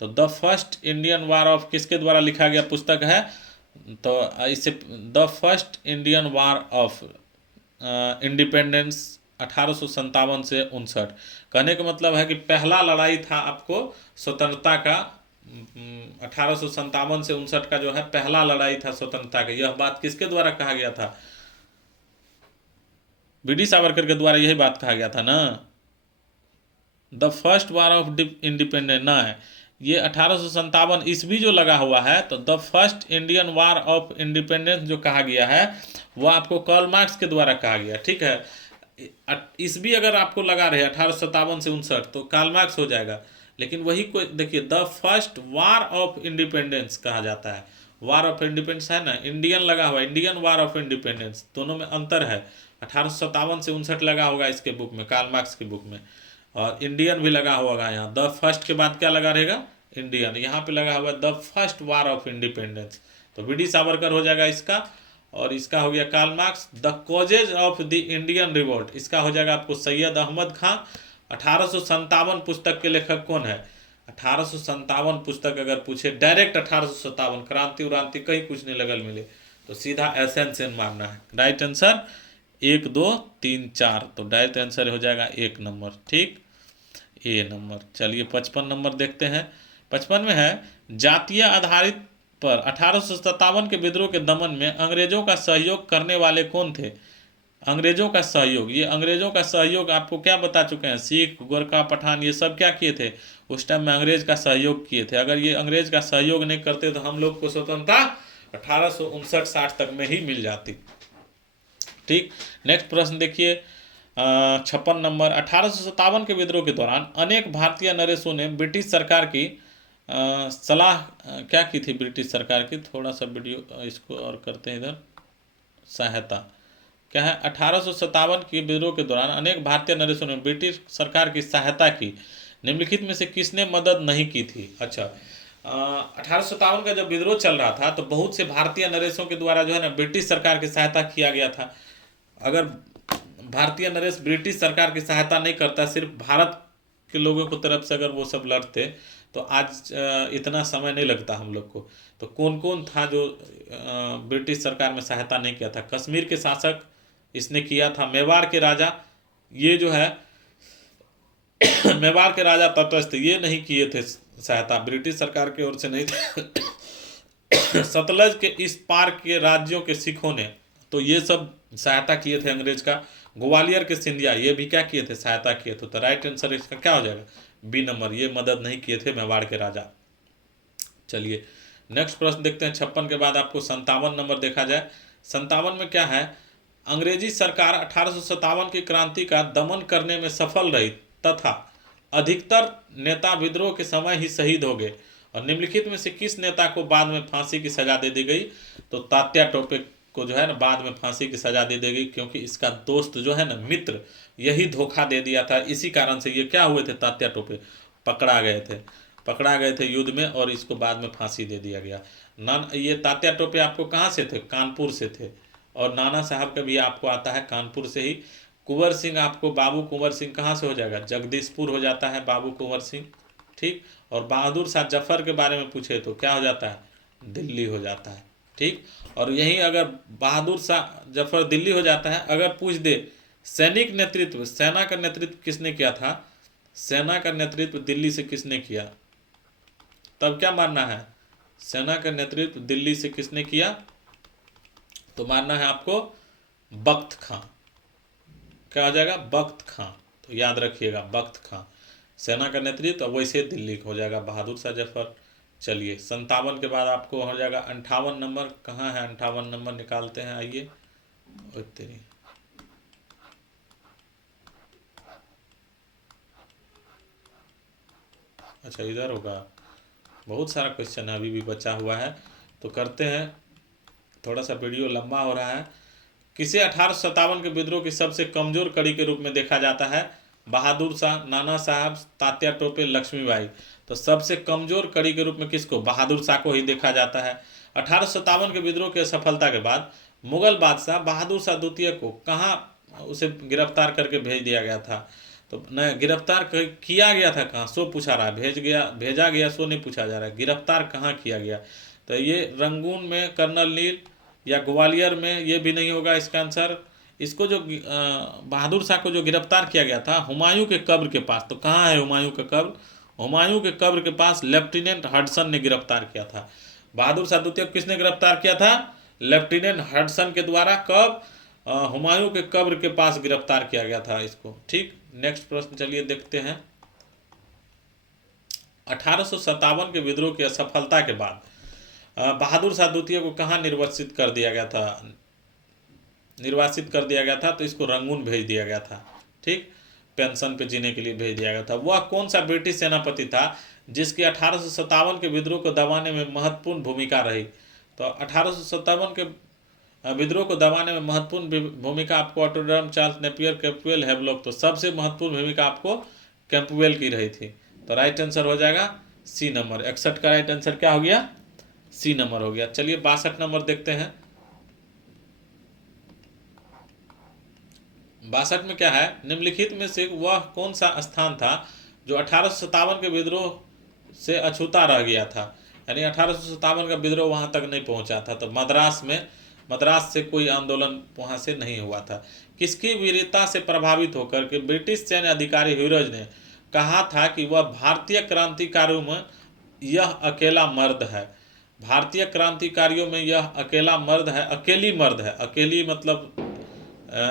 तो the first Indian war of किसके द्वारा लिखा गया पुस्तक है? तो इसे the first Indian war of independence 1857 से 59। कहने का मतलब है कि पहला लड़ाई था आपको स्वतंत्रता का 1857 से 59 का जो है पहला लड़ाई था स्वतंत्रता का। यह बात किसके द्वारा कहा गया था? वीडी सावरकर के द्वारा यही बात कहा गया था ना। The first war of independence ना है, ये 1857 ईस्वी जो लगा हुआ है, तो the first Indian war of independence जो कहा गया है वो आपको कार्ल मार्क्स के द्वारा कहा गया, ठीक है। ईस्वी अगर आपको लगा रहे 1857 से 59 तो कार्ल मार्क्स हो जाएगा। लेकिन वही कोई देखिए, the first war of independence कहा जाता है। वार ऑफ इंडिपेंडेंस है ना, इंडियन लगा हुआ, इंडियन वार ऑफ इंडिपेंडेंस, दोनों में अंतर है। 1857 से 59 लगा होगा इसके बुक में, कार्ल मार्क्स की बुक में, और इंडियन भी लगा होगा यहाँ। द फर्स्ट के बाद क्या लगा रहेगा, इंडियन। यहाँ पे लगा हुआ the first war of independence, तो वी डी सावरकर हो जाएगा इसका। और इसका हो गया Karl Marx. The causes of the Indian revolt, इसका हो जाएगा आपको सैयद अहमद खां। 1857 पुस्तक के लेखक कौन है, 1857 पुस्तक अगर पूछे डायरेक्ट 1857, क्रांति उरांति कहीं कुछ नहीं लगल मिले, तो सीधा एसएन सेन मारना है। राइट आंसर 1 2 3 4, तो डायरेक्ट आंसर हो जाएगा 1 नंबर, ठीक, ए नंबर। चलिए 55 नंबर देखते हैं। 55 में है, जातीय आधारित पर 1857 के विद्रोह के दमन में अंग्रेजों का सहयोग करने वाले कौन थे। अंग्रेजों का सहयोग, ये अंग्रेजों का सहयोग आपको क्या बता चुके हैं, सिख गोरखा पठान ये सब क्या किए थे उस टाइम में, अंग्रेज का सहयोग किए थे। अगर ये अंग्रेज का सहयोग नहीं करते तो हम लोग को स्वतंत्रता 1859-60 तक में ही मिल जाती, ठीक। नेक्स्ट प्रश्न देखिए 56 नंबर। 1857 के विद्रोह के दौरान अनेक भारतीय नरेशों ने ब्रिटिश सरकार की सलाह क्या की थी, ब्रिटिश सरकार की, थोड़ा सा वीडियो इसको और करते हैं इधर, सहायता क्या है। 1857 के विद्रोह के दौरान अनेक भारतीय नरेशों ने ब्रिटिश सरकार की सहायता की, निम्नलिखित में से किसने मदद नहीं की थी। अच्छा 1857 का जब विद्रोह चल रहा था तो बहुत से भारतीय नरेशों के द्वारा जो है ना ब्रिटिश सरकार की सहायता किया गया था। अगर भारतीय नरेश ब्रिटिश सरकार की सहायता नहीं करता, सिर्फ भारत के लोगों की तरफ से अगर वो सब लड़ते तो आज इतना समय नहीं लगता हम लोग को। तो कौन कौन था जो ब्रिटिश सरकार में सहायता नहीं किया था। कश्मीर के शासक इसने किया था, मेवाड़ के राजा ये जो है मेवाड़ के राजा तटस्थ ये नहीं किए थे सहायता, ब्रिटिश सरकार की ओर से नहीं थे। सतलज के इस पार के राज्यों के सिखों ने तो ये सब सहायता किए थे अंग्रेज का। ग्वालियर के सिंधिया ये भी क्या किए थे, सहायता किए थे। तो राइट आंसर इसका क्या हो जाएगा, बी नंबर, ये मदद नहीं किए थे मेवाड़ के राजा। चलिए नेक्स्ट प्रश्न देखते हैं। 56 के बाद आपको 57 नंबर देखा जाए। 57 में क्या है, अंग्रेजी सरकार 1857 की क्रांति का दमन करने में सफल रही तथा अधिकतर नेता विद्रोह के समय ही शहीद हो गए, और निम्नलिखित में से किस नेता को बाद में फांसी की सजा दे दी गई। तो तात्या टोपे को जो है ना बाद में फांसी की सजा दे दी गई, क्योंकि इसका दोस्त जो है ना मित्र यही धोखा दे दिया था। इसी कारण से ये क्या हुए थे, तात्या टोपे पकड़ा गए थे युद्ध में, और इसको बाद में फांसी दे दिया गया। ये तात्या टोपे आपको कहाँ से थे, कानपुर से थे, और नाना साहब का भी आपको आता है कानपुर से ही। कुंवर सिंह आपको बाबू कुंवर सिंह कहाँ से हो जाएगा, जगदीशपुर हो जाता है बाबू कुंवर सिंह, ठीक। और बहादुर शाह जफर के बारे में पूछे तो क्या हो जाता है, दिल्ली हो जाता है, ठीक। और यही अगर बहादुर शाह जफर दिल्ली हो जाता है, अगर पूछ दे सैनिक नेतृत्व, सेना का नेतृत्व किसने किया था, सेना का नेतृत्व दिल्ली से किसने किया, तब क्या मानना है, सेना का नेतृत्व दिल्ली से किसने किया, तो मानना है आपको बख्त खां। क्या हो जाएगा, बख्त खां, तो याद रखिएगा बख्त खां सेना का नेतृत्व, वैसे दिल्ली हो जाएगा बहादुर शाह जफर। चलिए 57 के बाद आपको हो जाएगा 58 नंबर। कहाँ है 58 नंबर, निकालते हैं, आइए। तेरी अच्छा इधर होगा, बहुत सारा क्वेश्चन है अभी भी बचा हुआ है, तो करते हैं, थोड़ा सा वीडियो लंबा हो रहा है। किसे 1857 के विद्रोह की सबसे कमजोर कड़ी के रूप में देखा जाता है, बहादुर शाह, नाना साहब, तात्या टोपे, लक्ष्मीबाई। तो सबसे कमजोर कड़ी के रूप में किसको, बहादुर शाह को ही देखा जाता है। 1857 के विद्रोह की सफलता के बाद मुगल बादशाह बहादुर शाह द्वितीय को कहाँ उसे गिरफ्तार करके भेज दिया गया था, तो न गिरफ्तार किया गया था कहाँ, सो पूछा रहा है, भेजा गया सो नहीं पूछा जा रहा है, गिरफ्तार कहाँ किया गया। तो ये रंगून में कर्नल नील, या ग्वालियर में, ये भी नहीं होगा इसका आंसर। इसको जो बहादुर शाह को जो गिरफ्तार किया गया था हुमायूं के कब्र के पास, तो कहाँ है हुमायूं का कब्र, हुमायूं के कब्र के पास लेफ्टिनेंट हडसन ने गिरफ्तार किया था। बहादुर शाह द्वितीय को किसने गिरफ्तार किया था, लेफ्टिनेंट हडसन के द्वारा। कब, हुमायूं के कब्र के पास गिरफ्तार किया गया था इसको, ठीक। नेक्स्ट प्रश्न चलिए देखते हैं। 1857 के विद्रोह की असफलता के बाद बहादुर शाह द्वितीय को कहाँ निर्वासित कर दिया गया था, निर्वासित कर दिया गया था, तो इसको रंगून भेज दिया गया था। ठीक, पेंशन पे जीने के लिए भेज दिया गया था। वह कौन सा ब्रिटिश सेनापति था जिसकी 1857 के विद्रोह को दबाने में महत्वपूर्ण भूमिका रही? तो 1857 के विद्रोह को दबाने में महत्वपूर्ण भूमिका आपको ऑटोड्रम, चार्ल्स नेपियर, कैंपबेल, हैवलॉक। तो सबसे महत्वपूर्ण भूमिका आपको कैंपबेल की रही थी। तो राइट आंसर हो जाएगा सी नंबर। 61 का राइट आंसर क्या हो गया? सी नंबर हो गया। चलिए 62 नंबर देखते हैं। 62 में क्या है? निम्नलिखित में से वह कौन सा स्थान था जो 1857 के विद्रोह से अछूता रह गया था? यानी 1857 का विद्रोह वहां तक नहीं पहुंचा था। तो मद्रास से कोई आंदोलन वहां से नहीं हुआ था। किसकी वीरता से प्रभावित होकर के ब्रिटिश सैन्य अधिकारी ह्यूरोज ने कहा था कि वह भारतीय क्रांतिकारियों में यह अकेला मर्द है? भारतीय क्रांतिकारियों में यह अकेला मर्द है, अकेली मर्द है। अकेली मतलब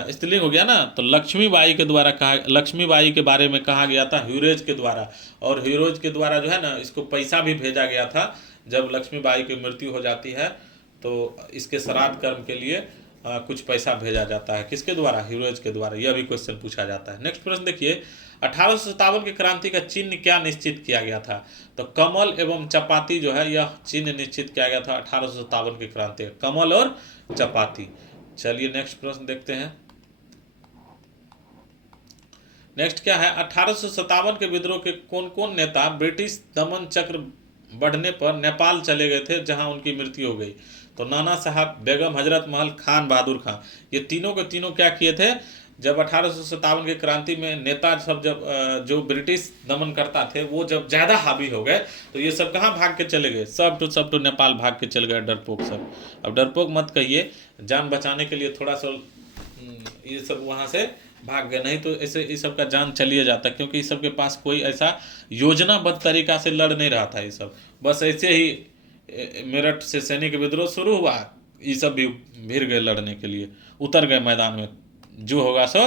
स्त्रीलिंग हो गया ना। तो लक्ष्मीबाई के द्वारा कहा, लक्ष्मीबाई के बारे में कहा गया था ह्यूरोज के द्वारा। और ह्यूरोज के द्वारा जो है ना, इसको पैसा भी भेजा गया था। जब लक्ष्मीबाई की मृत्यु हो जाती है तो इसके श्राद्ध कर्म के लिए कुछ पैसा भेजा जाता है। किसके द्वारा? ह्यूरोज के द्वारा। यह भी क्वेश्चन पूछा जाता है। नेक्स्ट प्रश्न देखिए, 1857 की क्रांति का चिन्ह क्या निश्चित किया गया था? तो कमल एवं चपाती जो है, यह चिन्ह निश्चित किया गया था 1857 की क्रांति का, कमल और चपाती। चलिए नेक्स्ट प्रश्न देखते हैं। नेक्स्ट क्या है? 1857 के विद्रोह के कौन कौन नेता ब्रिटिश दमन चक्र बढ़ने पर नेपाल चले गए थे, जहां उनकी मृत्यु हो गई? तो नाना साहब, बेगम हजरत महल, खान बहादुर खां। ये तीनों के तीनों क्या किए थे? जब 1857 की क्रांति में नेता सब जब जो ब्रिटिश दमन करता थे वो जब ज़्यादा हावी हो गए तो ये सब कहाँ भाग के चले गए? सब तो नेपाल भाग के चले गए, डरपोक सब। अब डरपोक मत कहिए, जान बचाने के लिए थोड़ा सा ये सब वहाँ से भाग गए, नहीं तो ऐसे इस सब का जान चलिए जाता, क्योंकि इस सब के पास कोई ऐसा योजनाबद्ध तरीका से लड़ नहीं रहा था। ये सब बस ऐसे ही मेरठ से सैनिक विद्रोह शुरू हुआ, ये सब भी भिड़ गए लड़ने के लिए, उतर गए मैदान में। जो होगा सो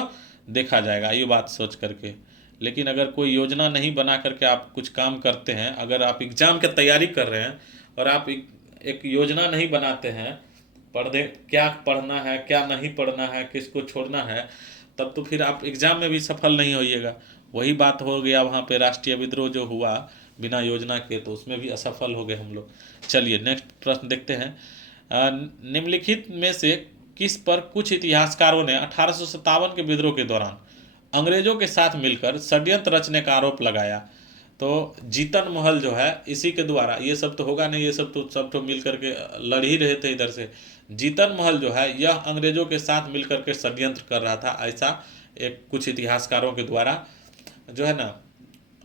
देखा जाएगा, ये बात सोच करके। लेकिन अगर कोई योजना नहीं बना करके आप कुछ काम करते हैं, अगर आप एग्ज़ाम की तैयारी कर रहे हैं और आप एक योजना नहीं बनाते हैं, पढ़ने क्या पढ़ना है, क्या नहीं पढ़ना है, किसको छोड़ना है, तब तो फिर आप एग्ज़ाम में भी सफल नहीं होइएगा। वही बात हो गया वहाँ पे राष्ट्रीय विद्रोह जो हुआ बिना योजना के, तो उसमें भी असफल हो गए हम लोग। चलिए नेक्स्ट प्रश्न देखते हैं। निम्नलिखित में से किस पर कुछ इतिहासकारों ने 1857 के विद्रोह के दौरान अंग्रेजों के साथ मिलकर षड्यंत्र रचने का आरोप लगाया? तो जीतन महल जो है, इसी के द्वारा, ये सब तो होगा नहीं, ये सब तो मिल करके लड़ ही रहे थे इधर से। जीतन महल जो है यह अंग्रेजों के साथ मिल करके षड्यंत्र कर रहा था, ऐसा एक कुछ इतिहासकारों के द्वारा जो है ना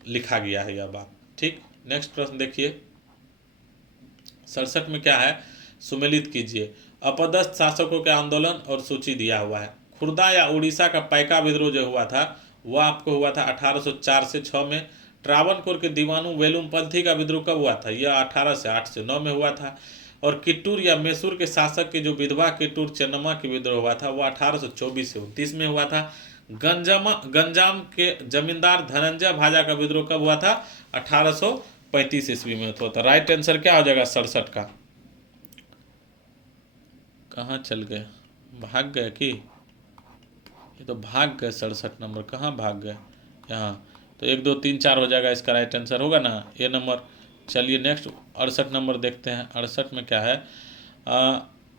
लिखा गया है यह बात। ठीक, नेक्स्ट प्रश्न देखिए। 67 में क्या है? सुमेलित कीजिए। अपदस्थ शासकों के आंदोलन और सूची दिया हुआ है। खुर्दा या उड़ीसा का पैका विद्रोह जो हुआ था वह आपको हुआ था 1804 से 6 में। ट्रावनकोर के दीवानु वेलुमपंथी का विद्रोह कब हुआ था? यह 18 से 8 से 9 में हुआ था। और किट्टूर या मैसूर के शासक की जो विधवा किट्टूर चेन्नम्मा की विद्रोह हुआ था वह 1824 से 29 में हुआ था। गंजाम के जमींदार धनंजय भाजा का विद्रोह कब हुआ था? 1835 ईस्वी में हुआ था। राइट आंसर क्या हो जाएगा 67 का? कहाँ चल गए? भाग गए कि? ये तो भाग गए। 67 नंबर कहाँ भाग गए? यहाँ तो 1 2 3 4 हो जाएगा, इसका राइट आंसर होगा ना ए नंबर। चलिए नेक्स्ट 68 नंबर देखते हैं। 68 में क्या है?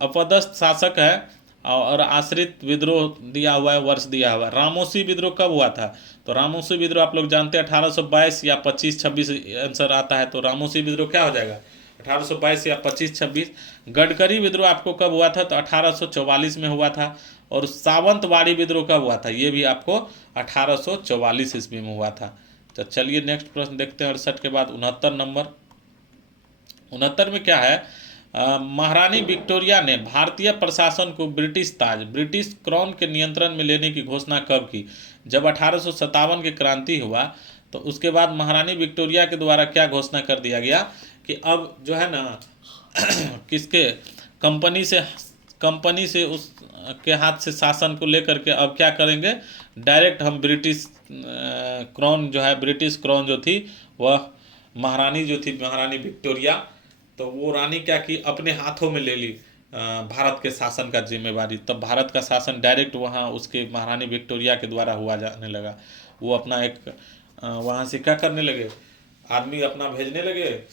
अपदस्थ शासक है और आश्रित विद्रोह दिया हुआ है, वर्ष दिया हुआ है। रामोसी विद्रोह कब हुआ था? तो रामोसी विद्रोह आप लोग जानते हैं 1822 या 25-26 आंसर आता है। तो रामोसी विद्रोह क्या हो जाएगा? 1822 या 25-26। गडकरी विद्रोह आपको कब हुआ था? तो 1844 में हुआ था। और सावंतवाड़ी विद्रोह कब हुआ था? ये भी आपको 1844 ईस्वी में हुआ था। तो चलिए नेक्स्ट प्रश्न देखते हैं 68 के बाद 69 नंबर। 69 में क्या है? महारानी विक्टोरिया ने भारतीय प्रशासन को ब्रिटिश ताज, ब्रिटिश क्राउन के नियंत्रण में लेने की घोषणा कब की? जब 1857 की क्रांति हुआ तो उसके बाद महारानी विक्टोरिया के द्वारा क्या घोषणा कर दिया गया कि अब जो है ना किसके कंपनी से उस के हाथ से शासन को लेकर के अब क्या करेंगे, डायरेक्ट हम ब्रिटिश क्राउन जो है, ब्रिटिश क्राउन जो थी वह महारानी जो थी, महारानी विक्टोरिया, तो वो रानी क्या की अपने हाथों में ले ली। भारत के शासन का जिम्मेवारी। तब भारत का शासन डायरेक्ट वहाँ उसके महारानी विक्टोरिया के द्वारा हुआ जाने लगा। वो अपना एक वहाँ से क्या करने लगे, आदमी अपना भेजने लगे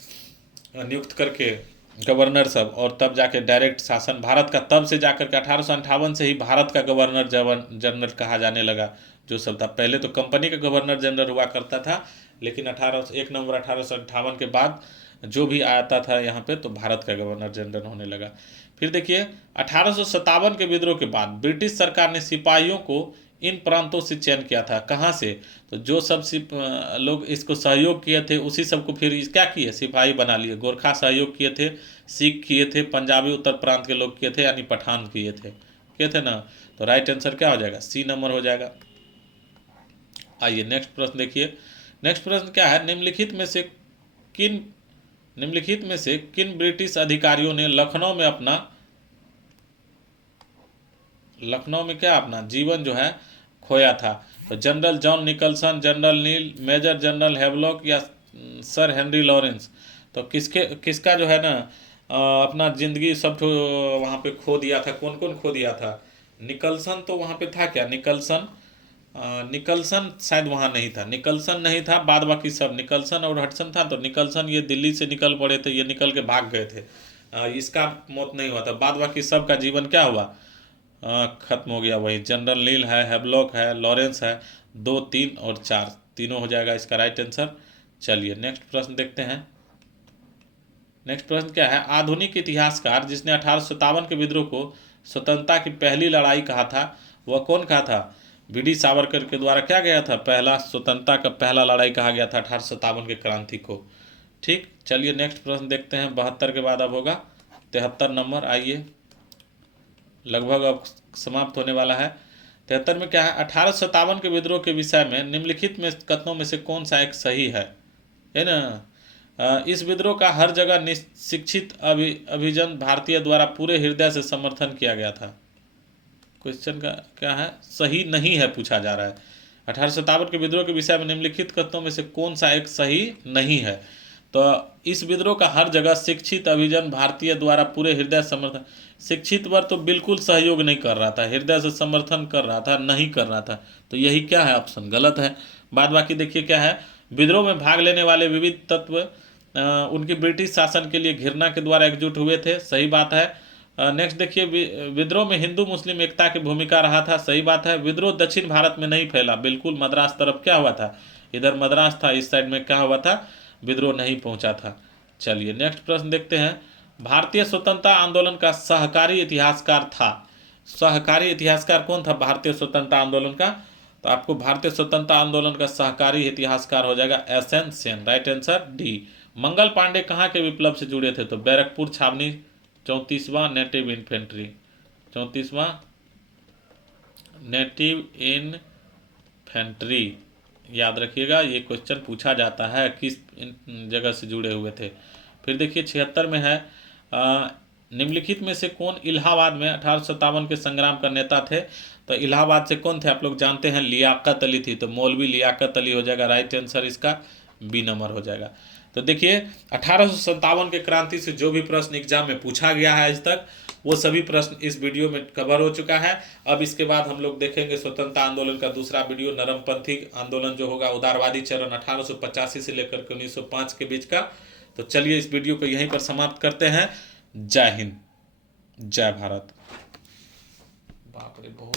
नियुक्त करके गवर्नर सब, और तब जाके डायरेक्ट शासन भारत का, तब से जाकर के 1858 से ही भारत का गवर्नर जनरल कहा जाने लगा जो सब था। पहले तो कंपनी का गवर्नर जनरल हुआ करता था, लेकिन 1 नवंबर 1858 के बाद जो भी आता था यहाँ पे तो भारत का गवर्नर जनरल होने लगा। फिर देखिए 1857 के विद्रोह के बाद ब्रिटिश सरकार ने सिपाहियों को इन प्रांतों से चयन किया था। कहाँ से, तो जो सब लोग इसको सहयोग किए थे उसी सबको फिर क्या किए, सिपाही बना लिए। गोरखा सहयोग किए थे, सिख किए थे, पंजाबी उत्तर प्रांत के लोग किए थे, यानी पठान किए थे ना। तो राइट आंसर क्या हो जाएगा, सी नंबर हो जाएगा। आइए नेक्स्ट प्रश्न देखिए। नेक्स्ट प्रश्न क्या है, निम्नलिखित में से किन ब्रिटिश अधिकारियों ने लखनऊ में क्या अपना जीवन जो है खोया था। तो जनरल जॉन निकलसन, जनरल नील, मेजर जनरल हैवलॉक या सर हेनरी लॉरेंस। तो किसका जो है ना अपना जिंदगी सब वहाँ पे खो दिया था, कौन कौन खो दिया था। निकलसन तो वहाँ पे था क्या, निकलसन शायद वहाँ नहीं था, निकलसन नहीं था, बाद बाकी सब निकलसन और हडसन था। तो निकलसन ये दिल्ली से निकल पड़े थे, ये निकल के भाग गए थे, इसका मौत नहीं हुआ था। बाद बाकी सब का जीवन क्या हुआ, खत्म हो गया। वही जनरल नील है, हैवलॉक है, लॉरेंस है। 2, 3 और 4 तीनों हो जाएगा इसका राइट आंसर। चलिए नेक्स्ट प्रश्न देखते हैं। नेक्स्ट प्रश्न क्या है, आधुनिक इतिहासकार जिसने 1857 के विद्रोह को स्वतंत्रता की पहली लड़ाई कहा था वह कौन कहा था। वीडी सावरकर के द्वारा क्या गया था, पहला स्वतंत्रता का पहला लड़ाई कहा गया था 1857 के क्रांति को। ठीक, चलिए नेक्स्ट प्रश्न देखते हैं। 72 के बाद अब होगा 73 नंबर। आइए लगभग अब समाप्त होने वाला है। 73 में क्या है, 1857 के विद्रोह के विषय में निम्नलिखित में कथनों में से कौन सा एक सही है ना। इस विद्रोह का हर जगह शिक्षित अभिजन भारतीय द्वारा पूरे हृदय से समर्थन किया गया था। क्वेश्चन का क्या है, सही नहीं है पूछा जा रहा है। 1857 के विद्रोह के विषय में निम्नलिखित कथनों में से कौन सा एक सही नहीं है। तो इस विद्रोह का हर जगह शिक्षित अभिजन भारतीय द्वारा पूरे हृदय समर्थन, शिक्षित वर्ग तो बिल्कुल सहयोग नहीं कर रहा था, हृदय से समर्थन कर रहा था, नहीं कर रहा था। तो यही क्या है, ऑप्शन गलत है। बाद बाकी देखिए क्या है, विद्रोह में भाग लेने वाले विविध तत्व उनकी ब्रिटिश शासन के लिए घृणा के द्वारा एकजुट हुए थे, सही बात है। नेक्स्ट देखिए, विद्रोह में हिंदू मुस्लिम एकता की भूमिका रहा था, सही बात है। विद्रोह दक्षिण भारत में नहीं फैला, बिल्कुल मद्रास तरफ क्या हुआ था, इधर मद्रास था, इस साइड में क्या हुआ था, विद्रोह नहीं पहुंचा था। चलिए नेक्स्ट प्रश्न देखते हैं। भारतीय स्वतंत्रता आंदोलन का सहकारी इतिहासकार था, सहकारी इतिहासकार कौन था भारतीय स्वतंत्रता आंदोलन का। तो आपको भारतीय स्वतंत्रता आंदोलन का सहकारी इतिहासकार हो जाएगा SN Sen, right answer D. Mangal Pandey कहाँ के विप्लव से जुड़े थे, तो बैरकपुर छावनी 34वां नेटिव इन्फेंट्री, 34वां नेटिव इन्फेंट्री, याद रखिएगा ये क्वेश्चन पूछा जाता है किस जगह से जुड़े हुए थे। फिर देखिए 76 में है, निम्नलिखित में से कौन इलाहाबाद में 1857 के संग्राम का नेता थे। तो इलाहाबाद से कौन थे आप लोग जानते हैं, लियाकत अली थी। तो मौलवी लियाकत अली हो जाएगा राइट आंसर, इसका बी नंबर हो जाएगा। तो देखिए 1857 के क्रांति से जो भी प्रश्न एग्जाम में पूछा गया है आज तक, वो सभी प्रश्न इस वीडियो में कवर हो चुका है। अब इसके बाद हम लोग देखेंगे स्वतंत्रता आंदोलन का दूसरा वीडियो, नरमपंथी आंदोलन जो होगा, उदारवादी चरण 1885 से लेकर के 1905 के बीच का। तो चलिए इस वीडियो को यहीं पर समाप्त करते हैं। जय हिंद, जय भारत। बाप रे बहुत